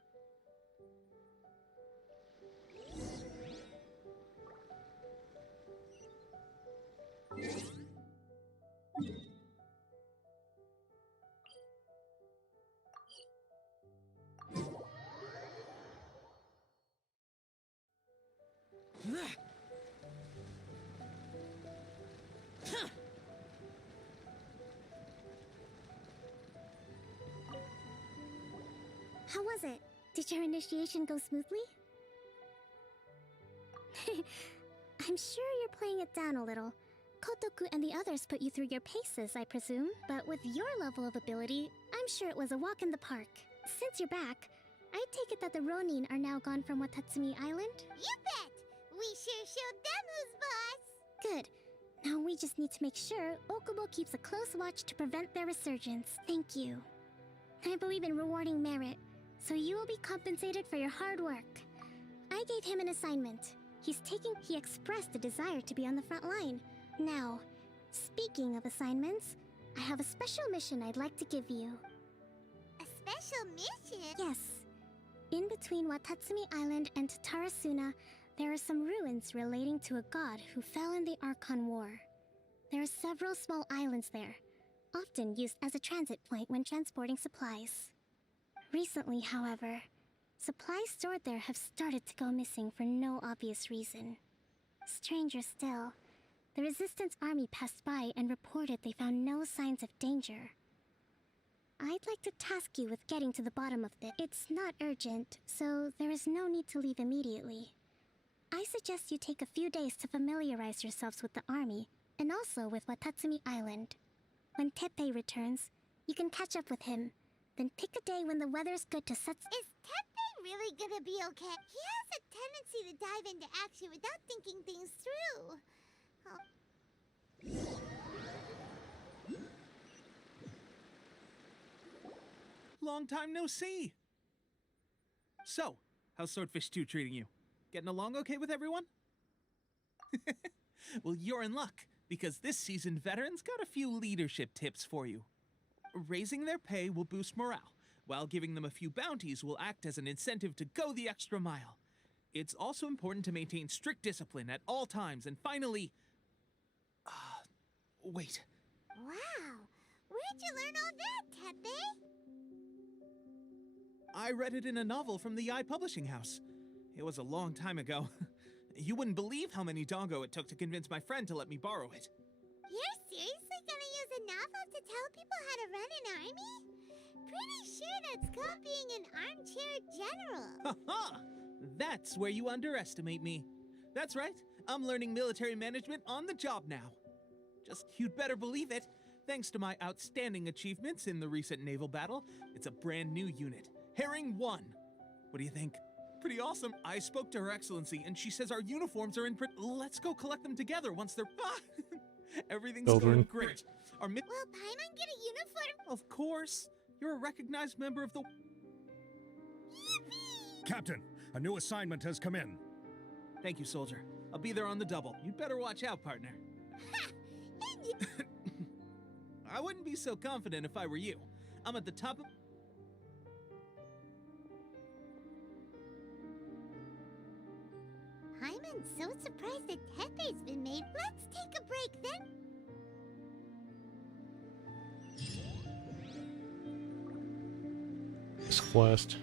How was it? Did your initiation go smoothly? I'm sure you're playing it down a little. Kotoku and the others put you through your paces, I presume. But with your level of ability, I'm sure it was a walk in the park. Since you're back, I take it that the Ronin are now gone from Watatsumi Island? You bet! We sure showed them who's boss! Good. Now we just need to make sure Okubo keeps a close watch to prevent their resurgence. Thank you. I believe in rewarding merit, so you will be compensated for your hard work. I gave him an assignment. He expressed a desire to be on the front line. Now, speaking of assignments, I have a special mission I'd like to give you. A special mission? Yes. In between Watatsumi Island and Tatarasuna, there are some ruins relating to a god who fell in the Archon War. There are several small islands there, often used as a transit point when transporting supplies. Recently, however, supplies stored there have started to go missing for no obvious reason. Stranger still, the Resistance army passed by and reported they found no signs of danger. I'd like to task you with getting to the bottom of it. It's not urgent, so there is no need to leave immediately. I suggest you take a few days to familiarize yourselves with the army, and also with Watatsumi Island. When Teppei returns, you can catch up with him. Then pick a day when the weather's good to set... Is Teppei really gonna be okay? He has a tendency to dive into action without thinking things through. Long time no see. So, how's Swordfish 2 treating you? Getting along okay with everyone? Well, you're in luck, because this seasoned veteran's got a few leadership tips for you. Raising their pay will boost morale, while giving them a few bounties will act as an incentive to go the extra mile. It's also important to maintain strict discipline at all times, and finally... wait. Wow! Where'd you learn all that, Teppei? I read it in a novel from the Eye Publishing House. It was a long time ago. You wouldn't believe how many dongo it took to convince my friend to let me borrow it. You're seriously gonna use a novel to tell people how to run an army? Pretty sure that's called being an armchair general. Ha-ha! That's where you underestimate me. That's right, I'm learning military management on the job now. Just, you'd better believe it. Thanks to my outstanding achievements in the recent naval battle, it's a brand new unit, Herring 1. What do you think? Pretty awesome. I spoke to Her Excellency, and she says our uniforms are in Let's go collect them together once they're... Everything's going great. Will Paimon get a uniform? Of course. You're a recognized member of the... Yippee! Captain, a new assignment has come in. Thank you, soldier. I'll be there on the double. You'd better watch out, partner. Ha! And you... I wouldn't be so confident if I were you. I'm at the top of... Paimon's so surprised that Teppei's been made. Let's take a break then. This quest.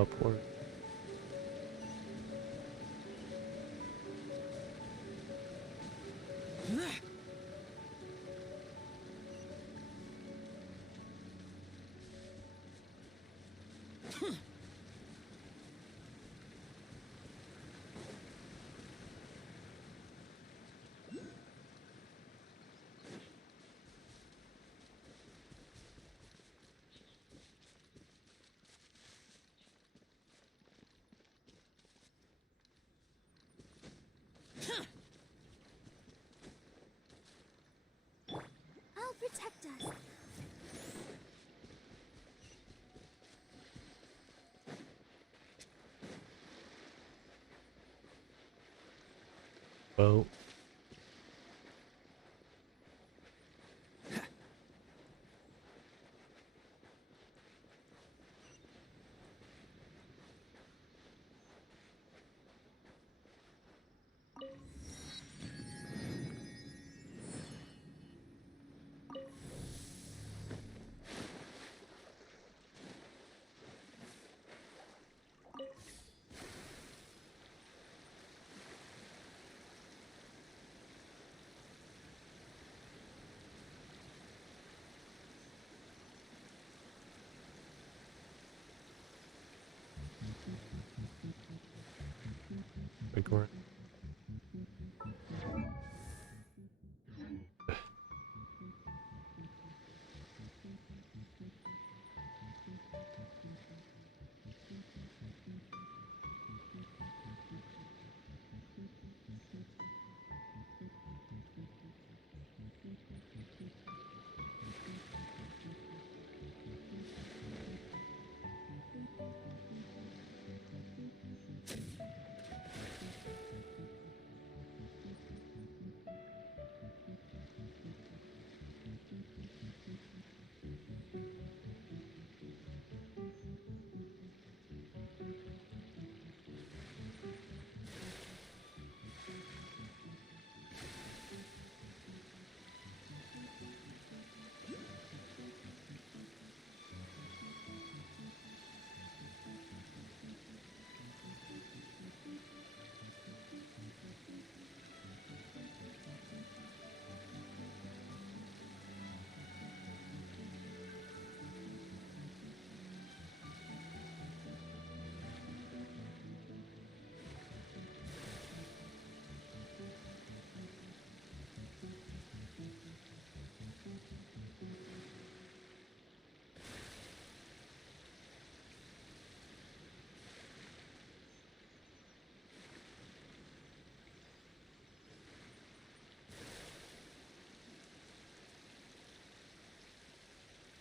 upward. I'll protect us. Boat. Bigor.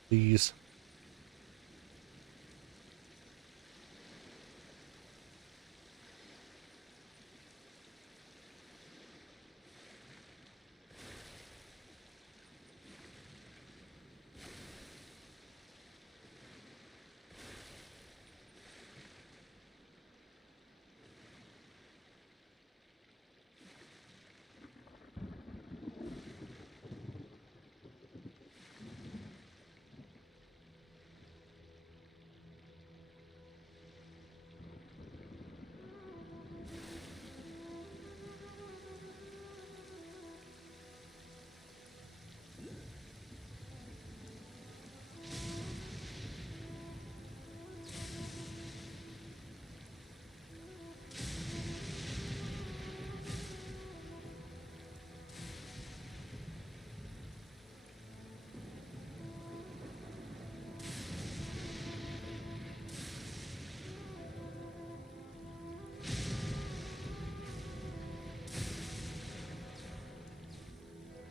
Please.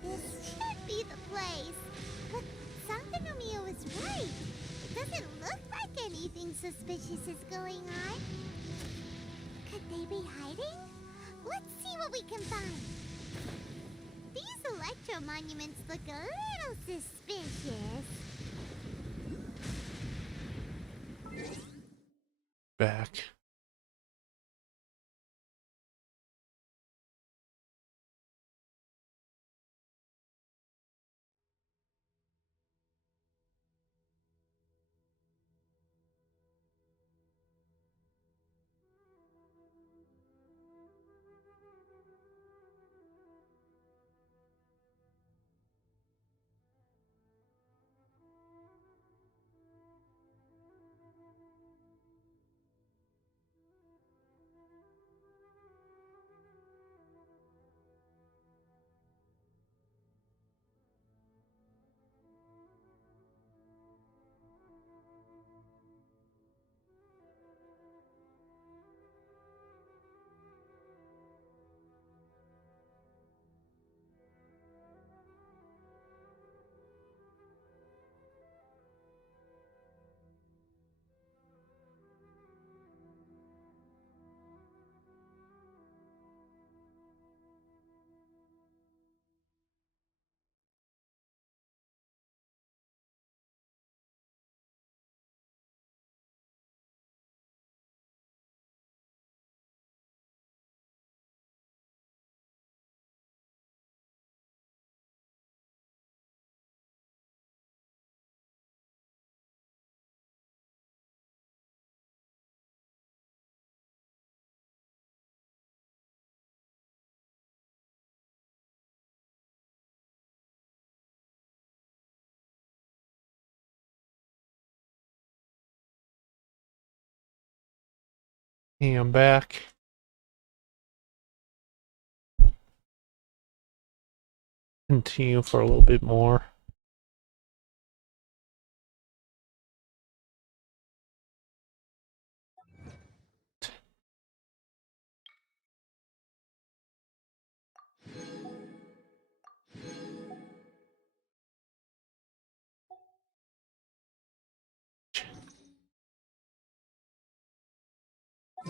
This should be the place. But Sankanomiya was right. It doesn't look like anything suspicious is going on. Could they be hiding? Let's see what we can find. These electro monuments look a little suspicious. Back. Hey, I'm back. Continue for a little bit more.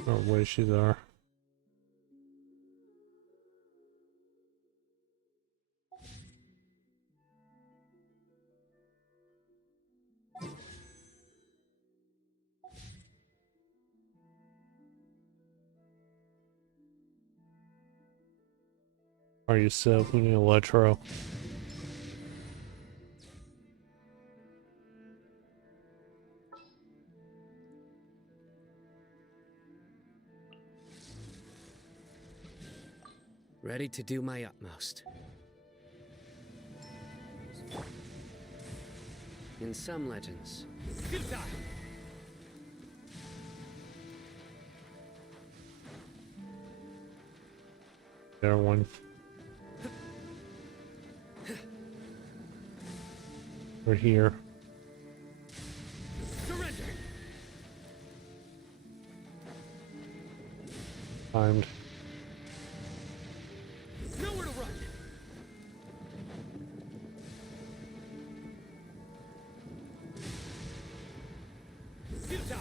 Or where she's are. Are you self in electro? Ready to do my utmost. In some legends, There one. We're here. surrender. Timed. Nowhere to run. Futile.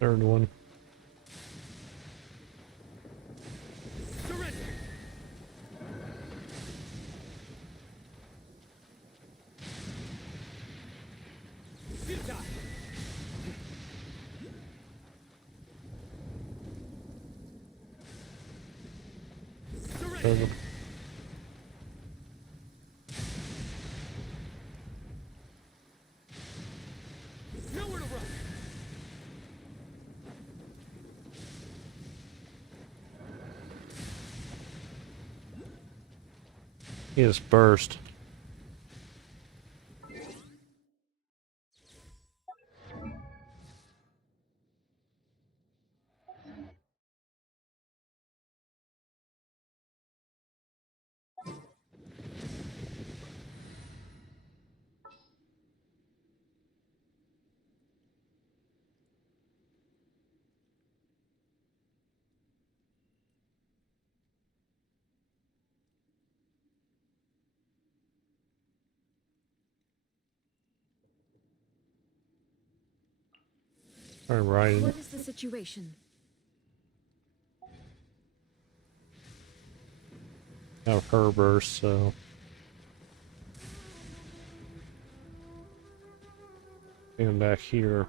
Third one. Surrender. Futile. Third one. Nowhere to run. He just burst. All right. What is the situation? Have her burst, so. And back here.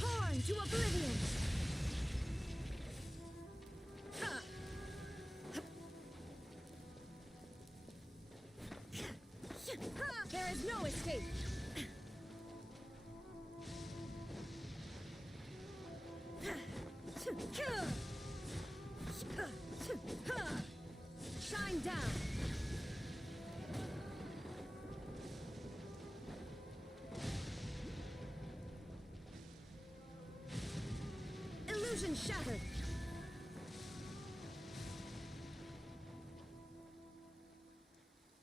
Torn to oblivion! There is no escape! Shine down! Illusion shattered!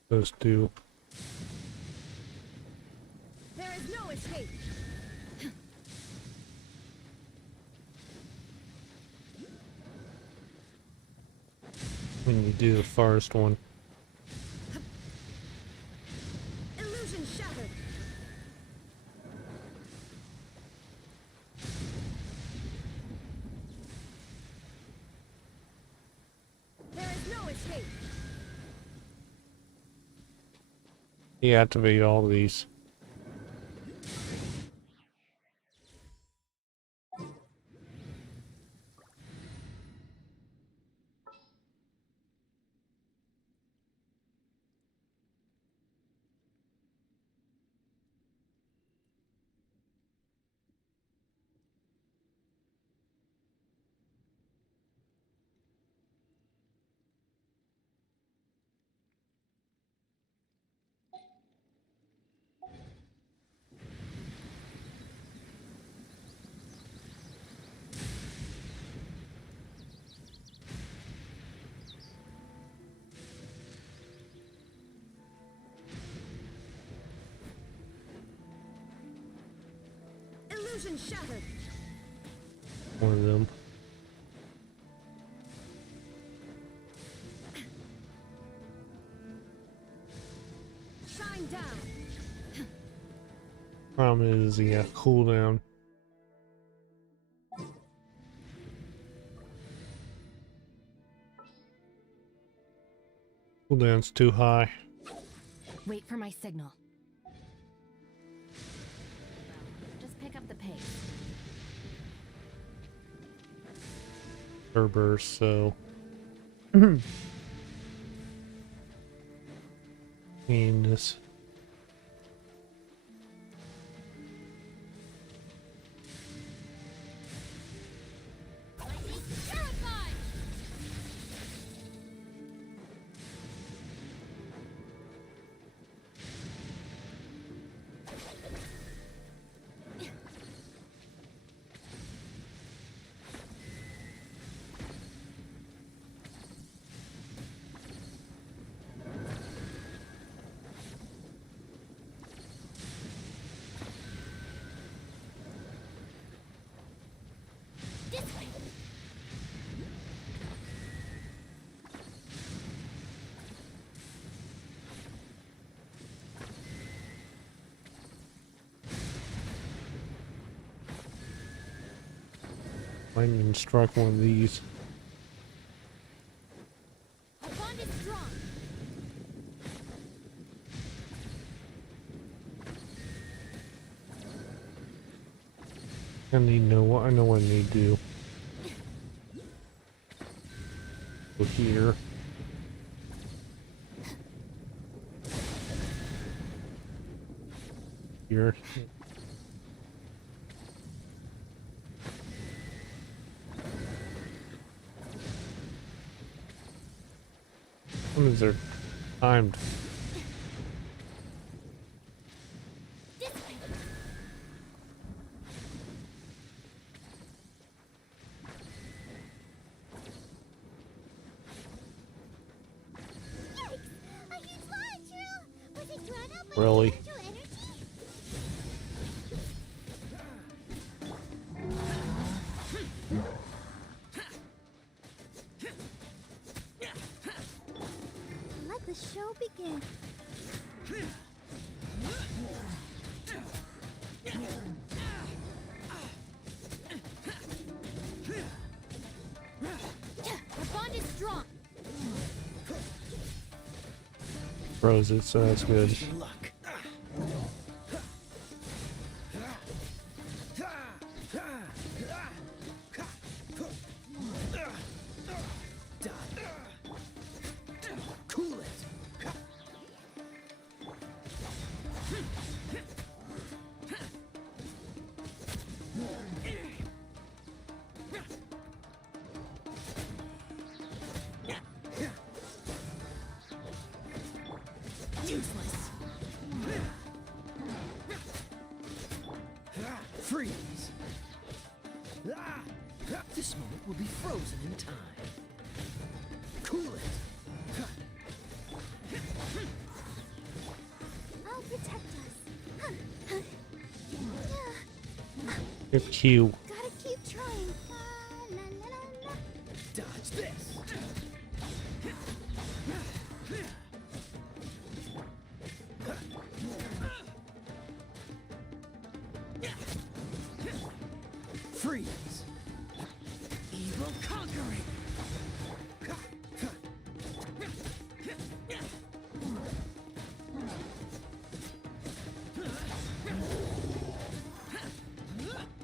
Those two. There is no escape! When you do the first one. Illusion shattered! There is no escape! Deactivate all these. Illusion shattered. One of them. Shine down. Problem is the cooldown. Cooldown's too high. Wait for my signal. Just pick up the pace. Burst, so. And this. I can strike one of these. Our bond is strong. I know what I need to do. Go here. Here. When is there timed? Really? Let the show begin. Our bond is strong. Froze it, so that's good. Cool it. Useless. Freeze. This moment will be frozen in time. Cool it. I'll protect us. You're cute. Gotta keep trying. La, la, la, la. Dodge this. Freeze. Evil conquering.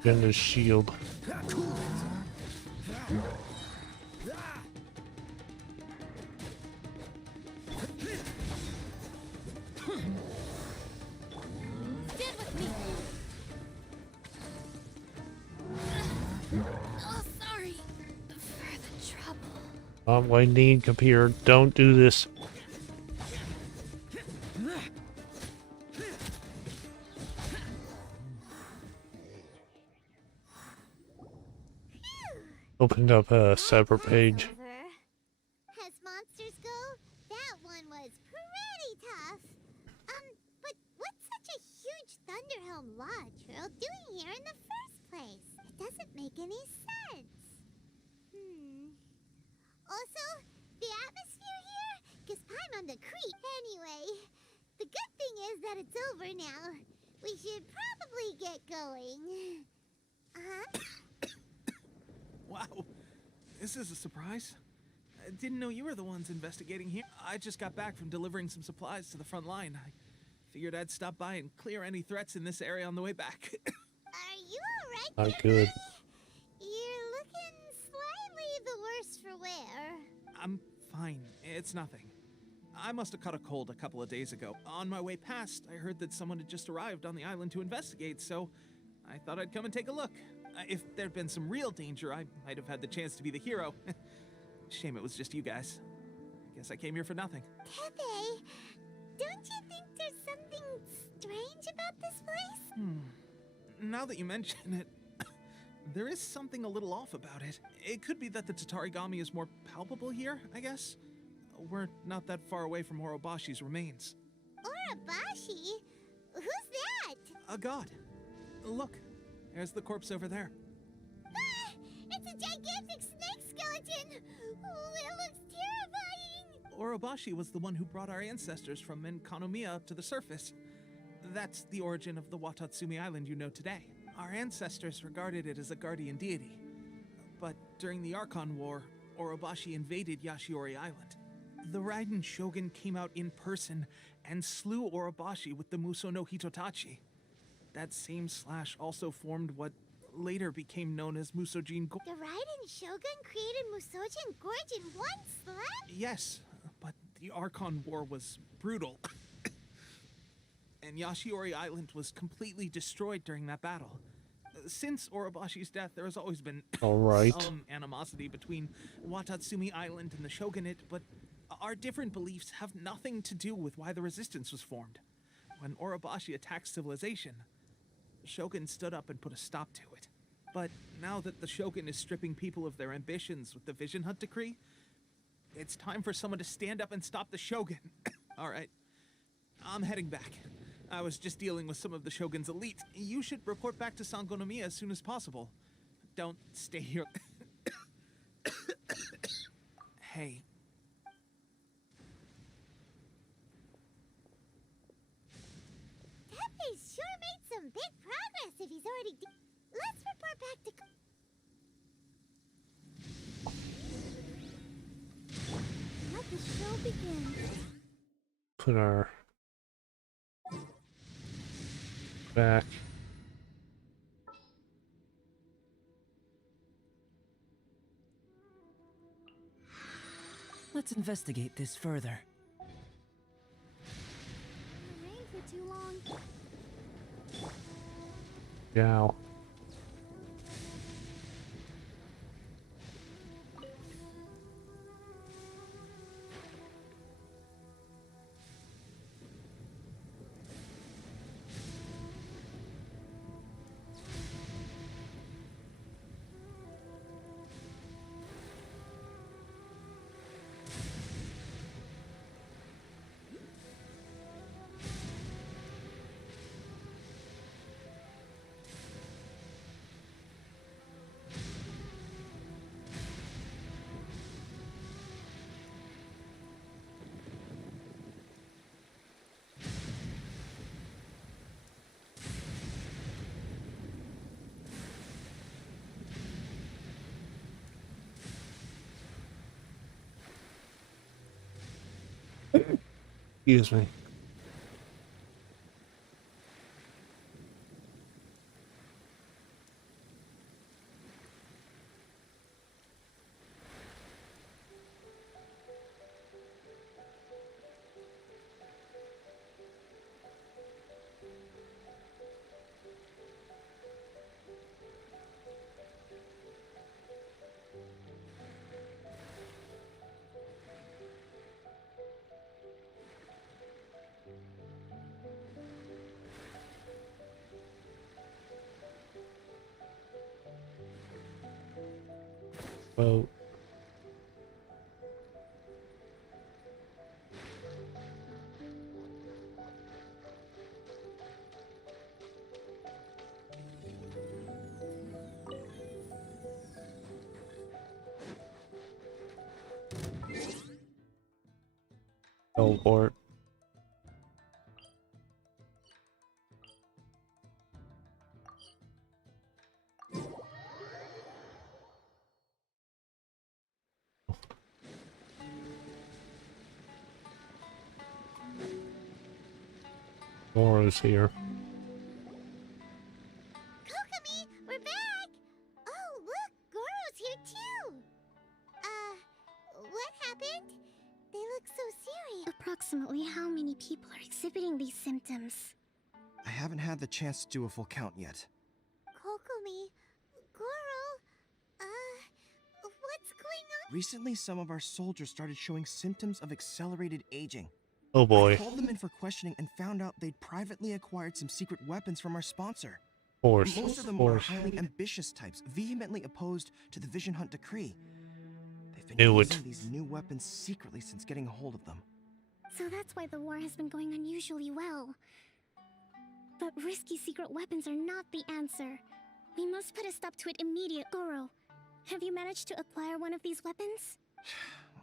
Then the shield. Stand with me. Oh, sorry for the trouble. I need computer. Don't do this. Opened up a separate page. As monsters go, that one was pretty tough. But what's such a huge Thunderhelm Lodge Earl doing here in the first Anyway, the good thing is that it's over now. We should probably get going. Wow, this is a surprise. I didn't know you were the ones investigating here. I just got back from delivering some supplies to the front line. I figured I'd stop by and clear any threats in this area on the way back. Are you alright? Not good. You're looking slightly the worse for wear. I'm fine. It's nothing. I must have caught a cold a couple of days ago. On my way past, I heard that someone had just arrived on the island to investigate, so I thought I'd come and take a look. If there'd been some real danger, I might have had the chance to be the hero. Shame it was just you guys. I guess I came here for nothing. Pepe, don't you think there's something strange about this place? Now that you mention it, there is something a little off about it. It could be that the Tatarigami is more palpable here, I guess. We're not that far away from Orobashi's remains. Orobashi? Who's that? A god. Look, there's the corpse over there. Ah, it's a gigantic snake skeleton! Oh, it looks terrifying! Orobashi was the one who brought our ancestors from Enkanomiya up to the surface. That's the origin of the Watatsumi Island you know today. Our ancestors regarded it as a guardian deity. But during the Archon War, Orobashi invaded Yashiori Island. The Raiden Shogun came out in person and slew Orobashi with the Muso no Hitotachi. That same slash also formed what later became known as Musojin Gorge. The Raiden Shogun created Musojin Gorge in one slap? Yes, but the Archon War was brutal. And Yashiori Island was completely destroyed during that battle. Since Orobashi's death, there has always been some animosity between Watatsumi Island and the Shogunate, but our different beliefs have nothing to do with why the resistance was formed. When Orobashi attacked civilization, the Shogun stood up and put a stop to it. But now that the Shogun is stripping people of their ambitions with the Vision Hunt Decree, it's time for someone to stand up and stop the Shogun. All right, I'm heading back. I was just dealing with some of the Shogun's elite. You should report back to Sangonomiya as soon as possible. Don't stay here. Hey. Pepe's sure made some big progress if he's already Let's report back to... Let the show begin. Put our back. Let's investigate this further. Rain for too long. Yow. Excuse me. Boat. Teleport. Laura's here. Kokomi, we're back! Oh, look, Goro's here too! What happened? They look so serious. Approximately how many people are exhibiting these symptoms? I haven't had the chance to do a full count yet. Kokomi, Goro, what's going on? Recently, some of our soldiers started showing symptoms of accelerated aging. Oh boy. I called them in for questioning and found out they'd privately acquired some secret weapons from our sponsor. Of course. Most of them are highly ambitious types, vehemently opposed to the Vision Hunt decree. They've been Knew using it. these new weapons secretly since getting a hold of them. So that's why the war has been going unusually well. But risky secret weapons are not the answer. We must put a stop to it immediately. Goro, have you managed to acquire one of these weapons?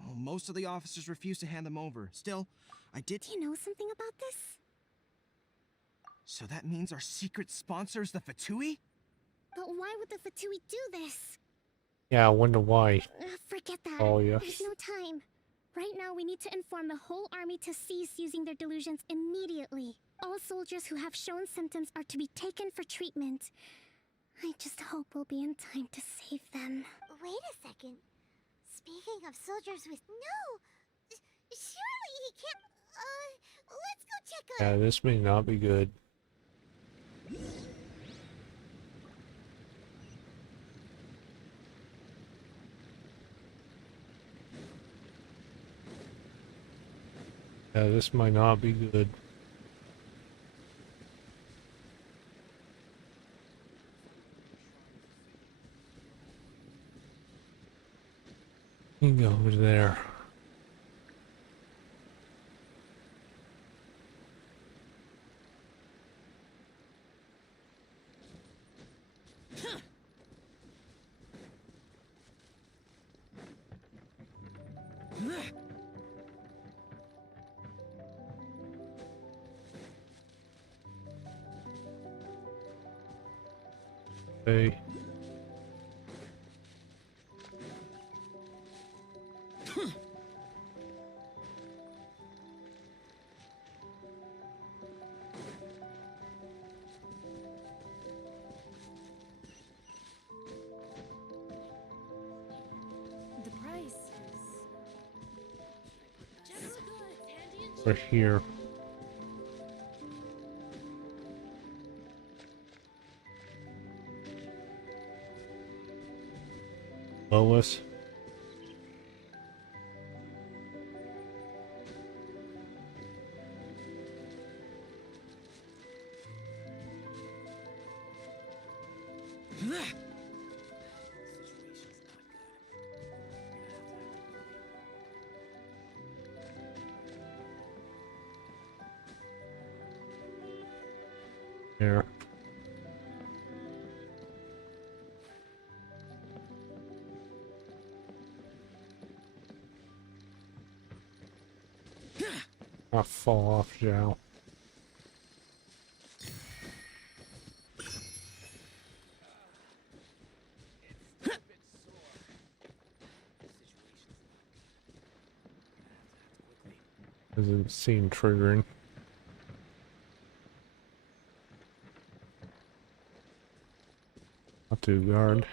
Well, most of the officers refuse to hand them over. Still, I did. Do you know something about this? So that means our secret sponsor is the Fatui? But why would the Fatui do this? Yeah, I wonder why. Forget that. Oh, yeah. There's no time. Right now, we need to inform the whole army to cease using their delusions immediately. All soldiers who have shown symptoms are to be taken for treatment. I just hope we'll be in time to save them. Wait a second. Speaking of soldiers with... No! Surely he can't... let's go check on... Yeah, this may not be good. Yeah, this might not be good. You can go over there. Hey. The price is... We're here. Lois. Here. I'll fall off, Zhao. Doesn't seem triggering. Not too guard.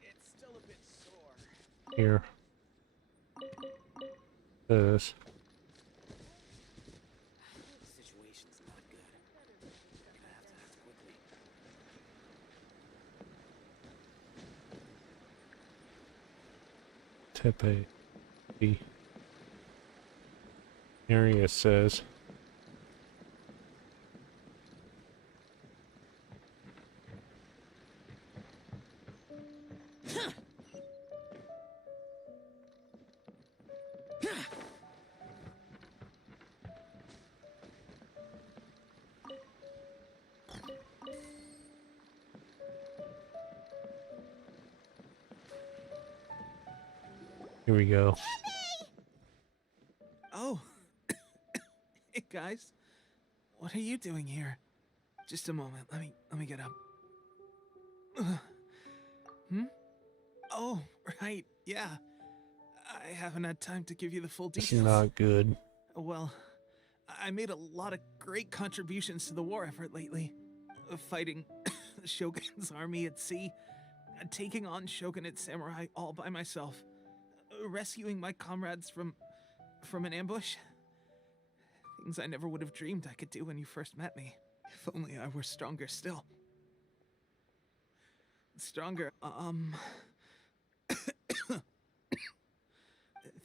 It's still a bit sore. Here. This. The situation's not good. We're gonna have to act quickly. Tepe. The area says. Here we go. guys? What are you doing here? Just a moment. Let me get up. Oh, right. Yeah. I haven't had time to give you the full It's details. not good. Well, I made a lot of great contributions to the war effort lately. Fighting the Shogun's army at sea, taking on Shogunate samurai all by myself, rescuing my comrades from an ambush. Things I never would have dreamed I could do when you first met me. If only I were stronger still. Stronger,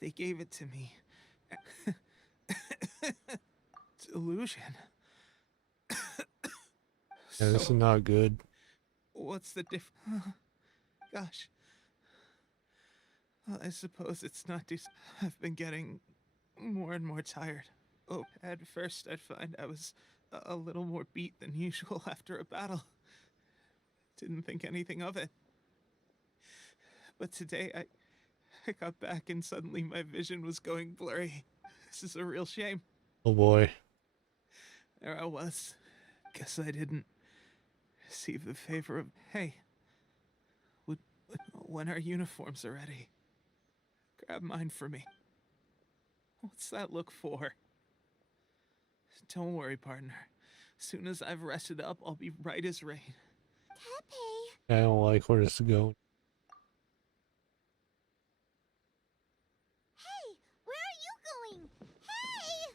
they gave it to me. Delusion. Yeah, this is not good. What's the Gosh. Well, I suppose it's not too... I've been getting more and more tired. Oh, at first I'd find I was a little more beat than usual after a battle. Didn't think anything of it. But today I got back and suddenly my vision was going blurry. This is a real shame. Oh boy. There I was. Guess I didn't receive the favor of... Hey, when our uniforms are ready, grab mine for me. What's that look for? Don't worry, partner. Soon as I've rested up, I'll be right as rain. Tepe. I don't like where this is going. Hey, where are you going? Hey!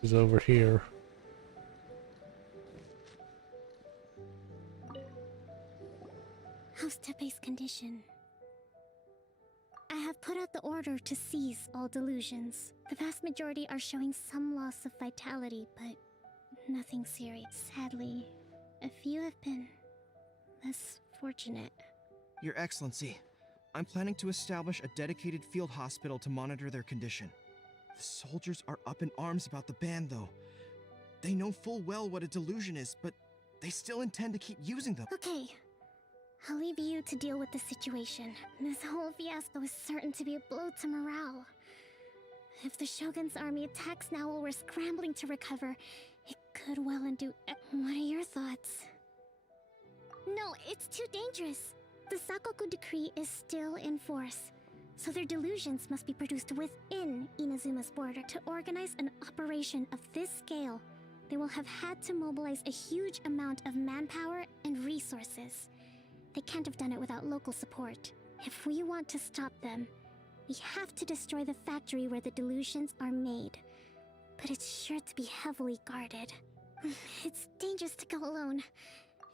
Is over here. How's Tepe's condition? I have put out the order to cease all delusions. The vast majority are showing some loss of vitality, but nothing serious. Sadly, a few have been less fortunate. Your Excellency, I'm planning to establish a dedicated field hospital to monitor their condition. The soldiers are up in arms about the ban, though. They know full well what a delusion is, but they still intend to keep using them. Okay, I'll leave you to deal with the situation. This whole fiasco is certain to be a blow to morale. If the Shogun's army attacks now while we're scrambling to recover, it could well undo... What are your thoughts? No, it's too dangerous. The Sakoku decree is still in force, so their delusions must be produced within Inazuma's border. To organize an operation of this scale, they will have had to mobilize a huge amount of manpower and resources. They can't have done it without local support. If we want to stop them, we have to destroy the factory where the delusions are made. But it's sure to be heavily guarded. It's dangerous to go alone.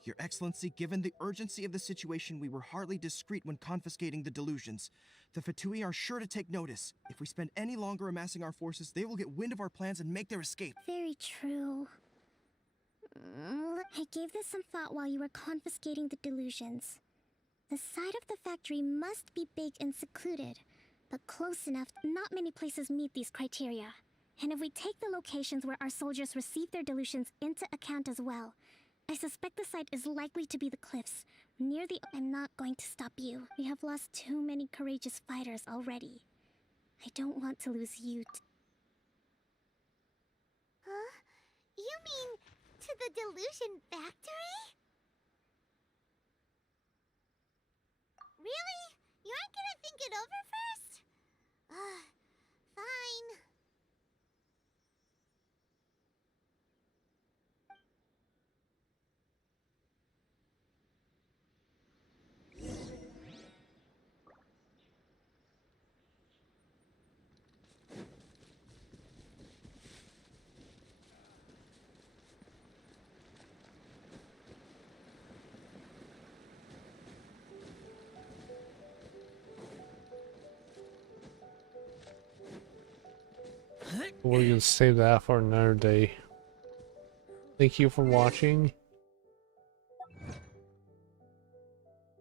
Your Excellency, given the urgency of the situation, we were hardly discreet when confiscating the delusions. The Fatui are sure to take notice. If we spend any longer amassing our forces, they will get wind of our plans and make their escape. Very true. I gave this some thought while you were confiscating the delusions. The side of the factory must be big and secluded, but close enough. Not many places meet these criteria. And if we take the locations where our soldiers receive their delusions into account as well, I suspect the site is likely to be the cliffs, near the... I'm not going to stop you. We have lost too many courageous fighters already. I don't want to lose you. Huh? You mean to the delusion factory? Really? You aren't gonna think it over first? Fine. We're gonna save that for another day. Thank you for watching.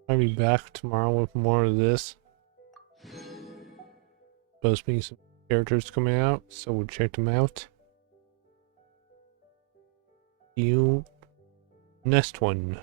I'll be back tomorrow with more of this. Supposed to be some characters coming out, so we'll check them out. See you Next one.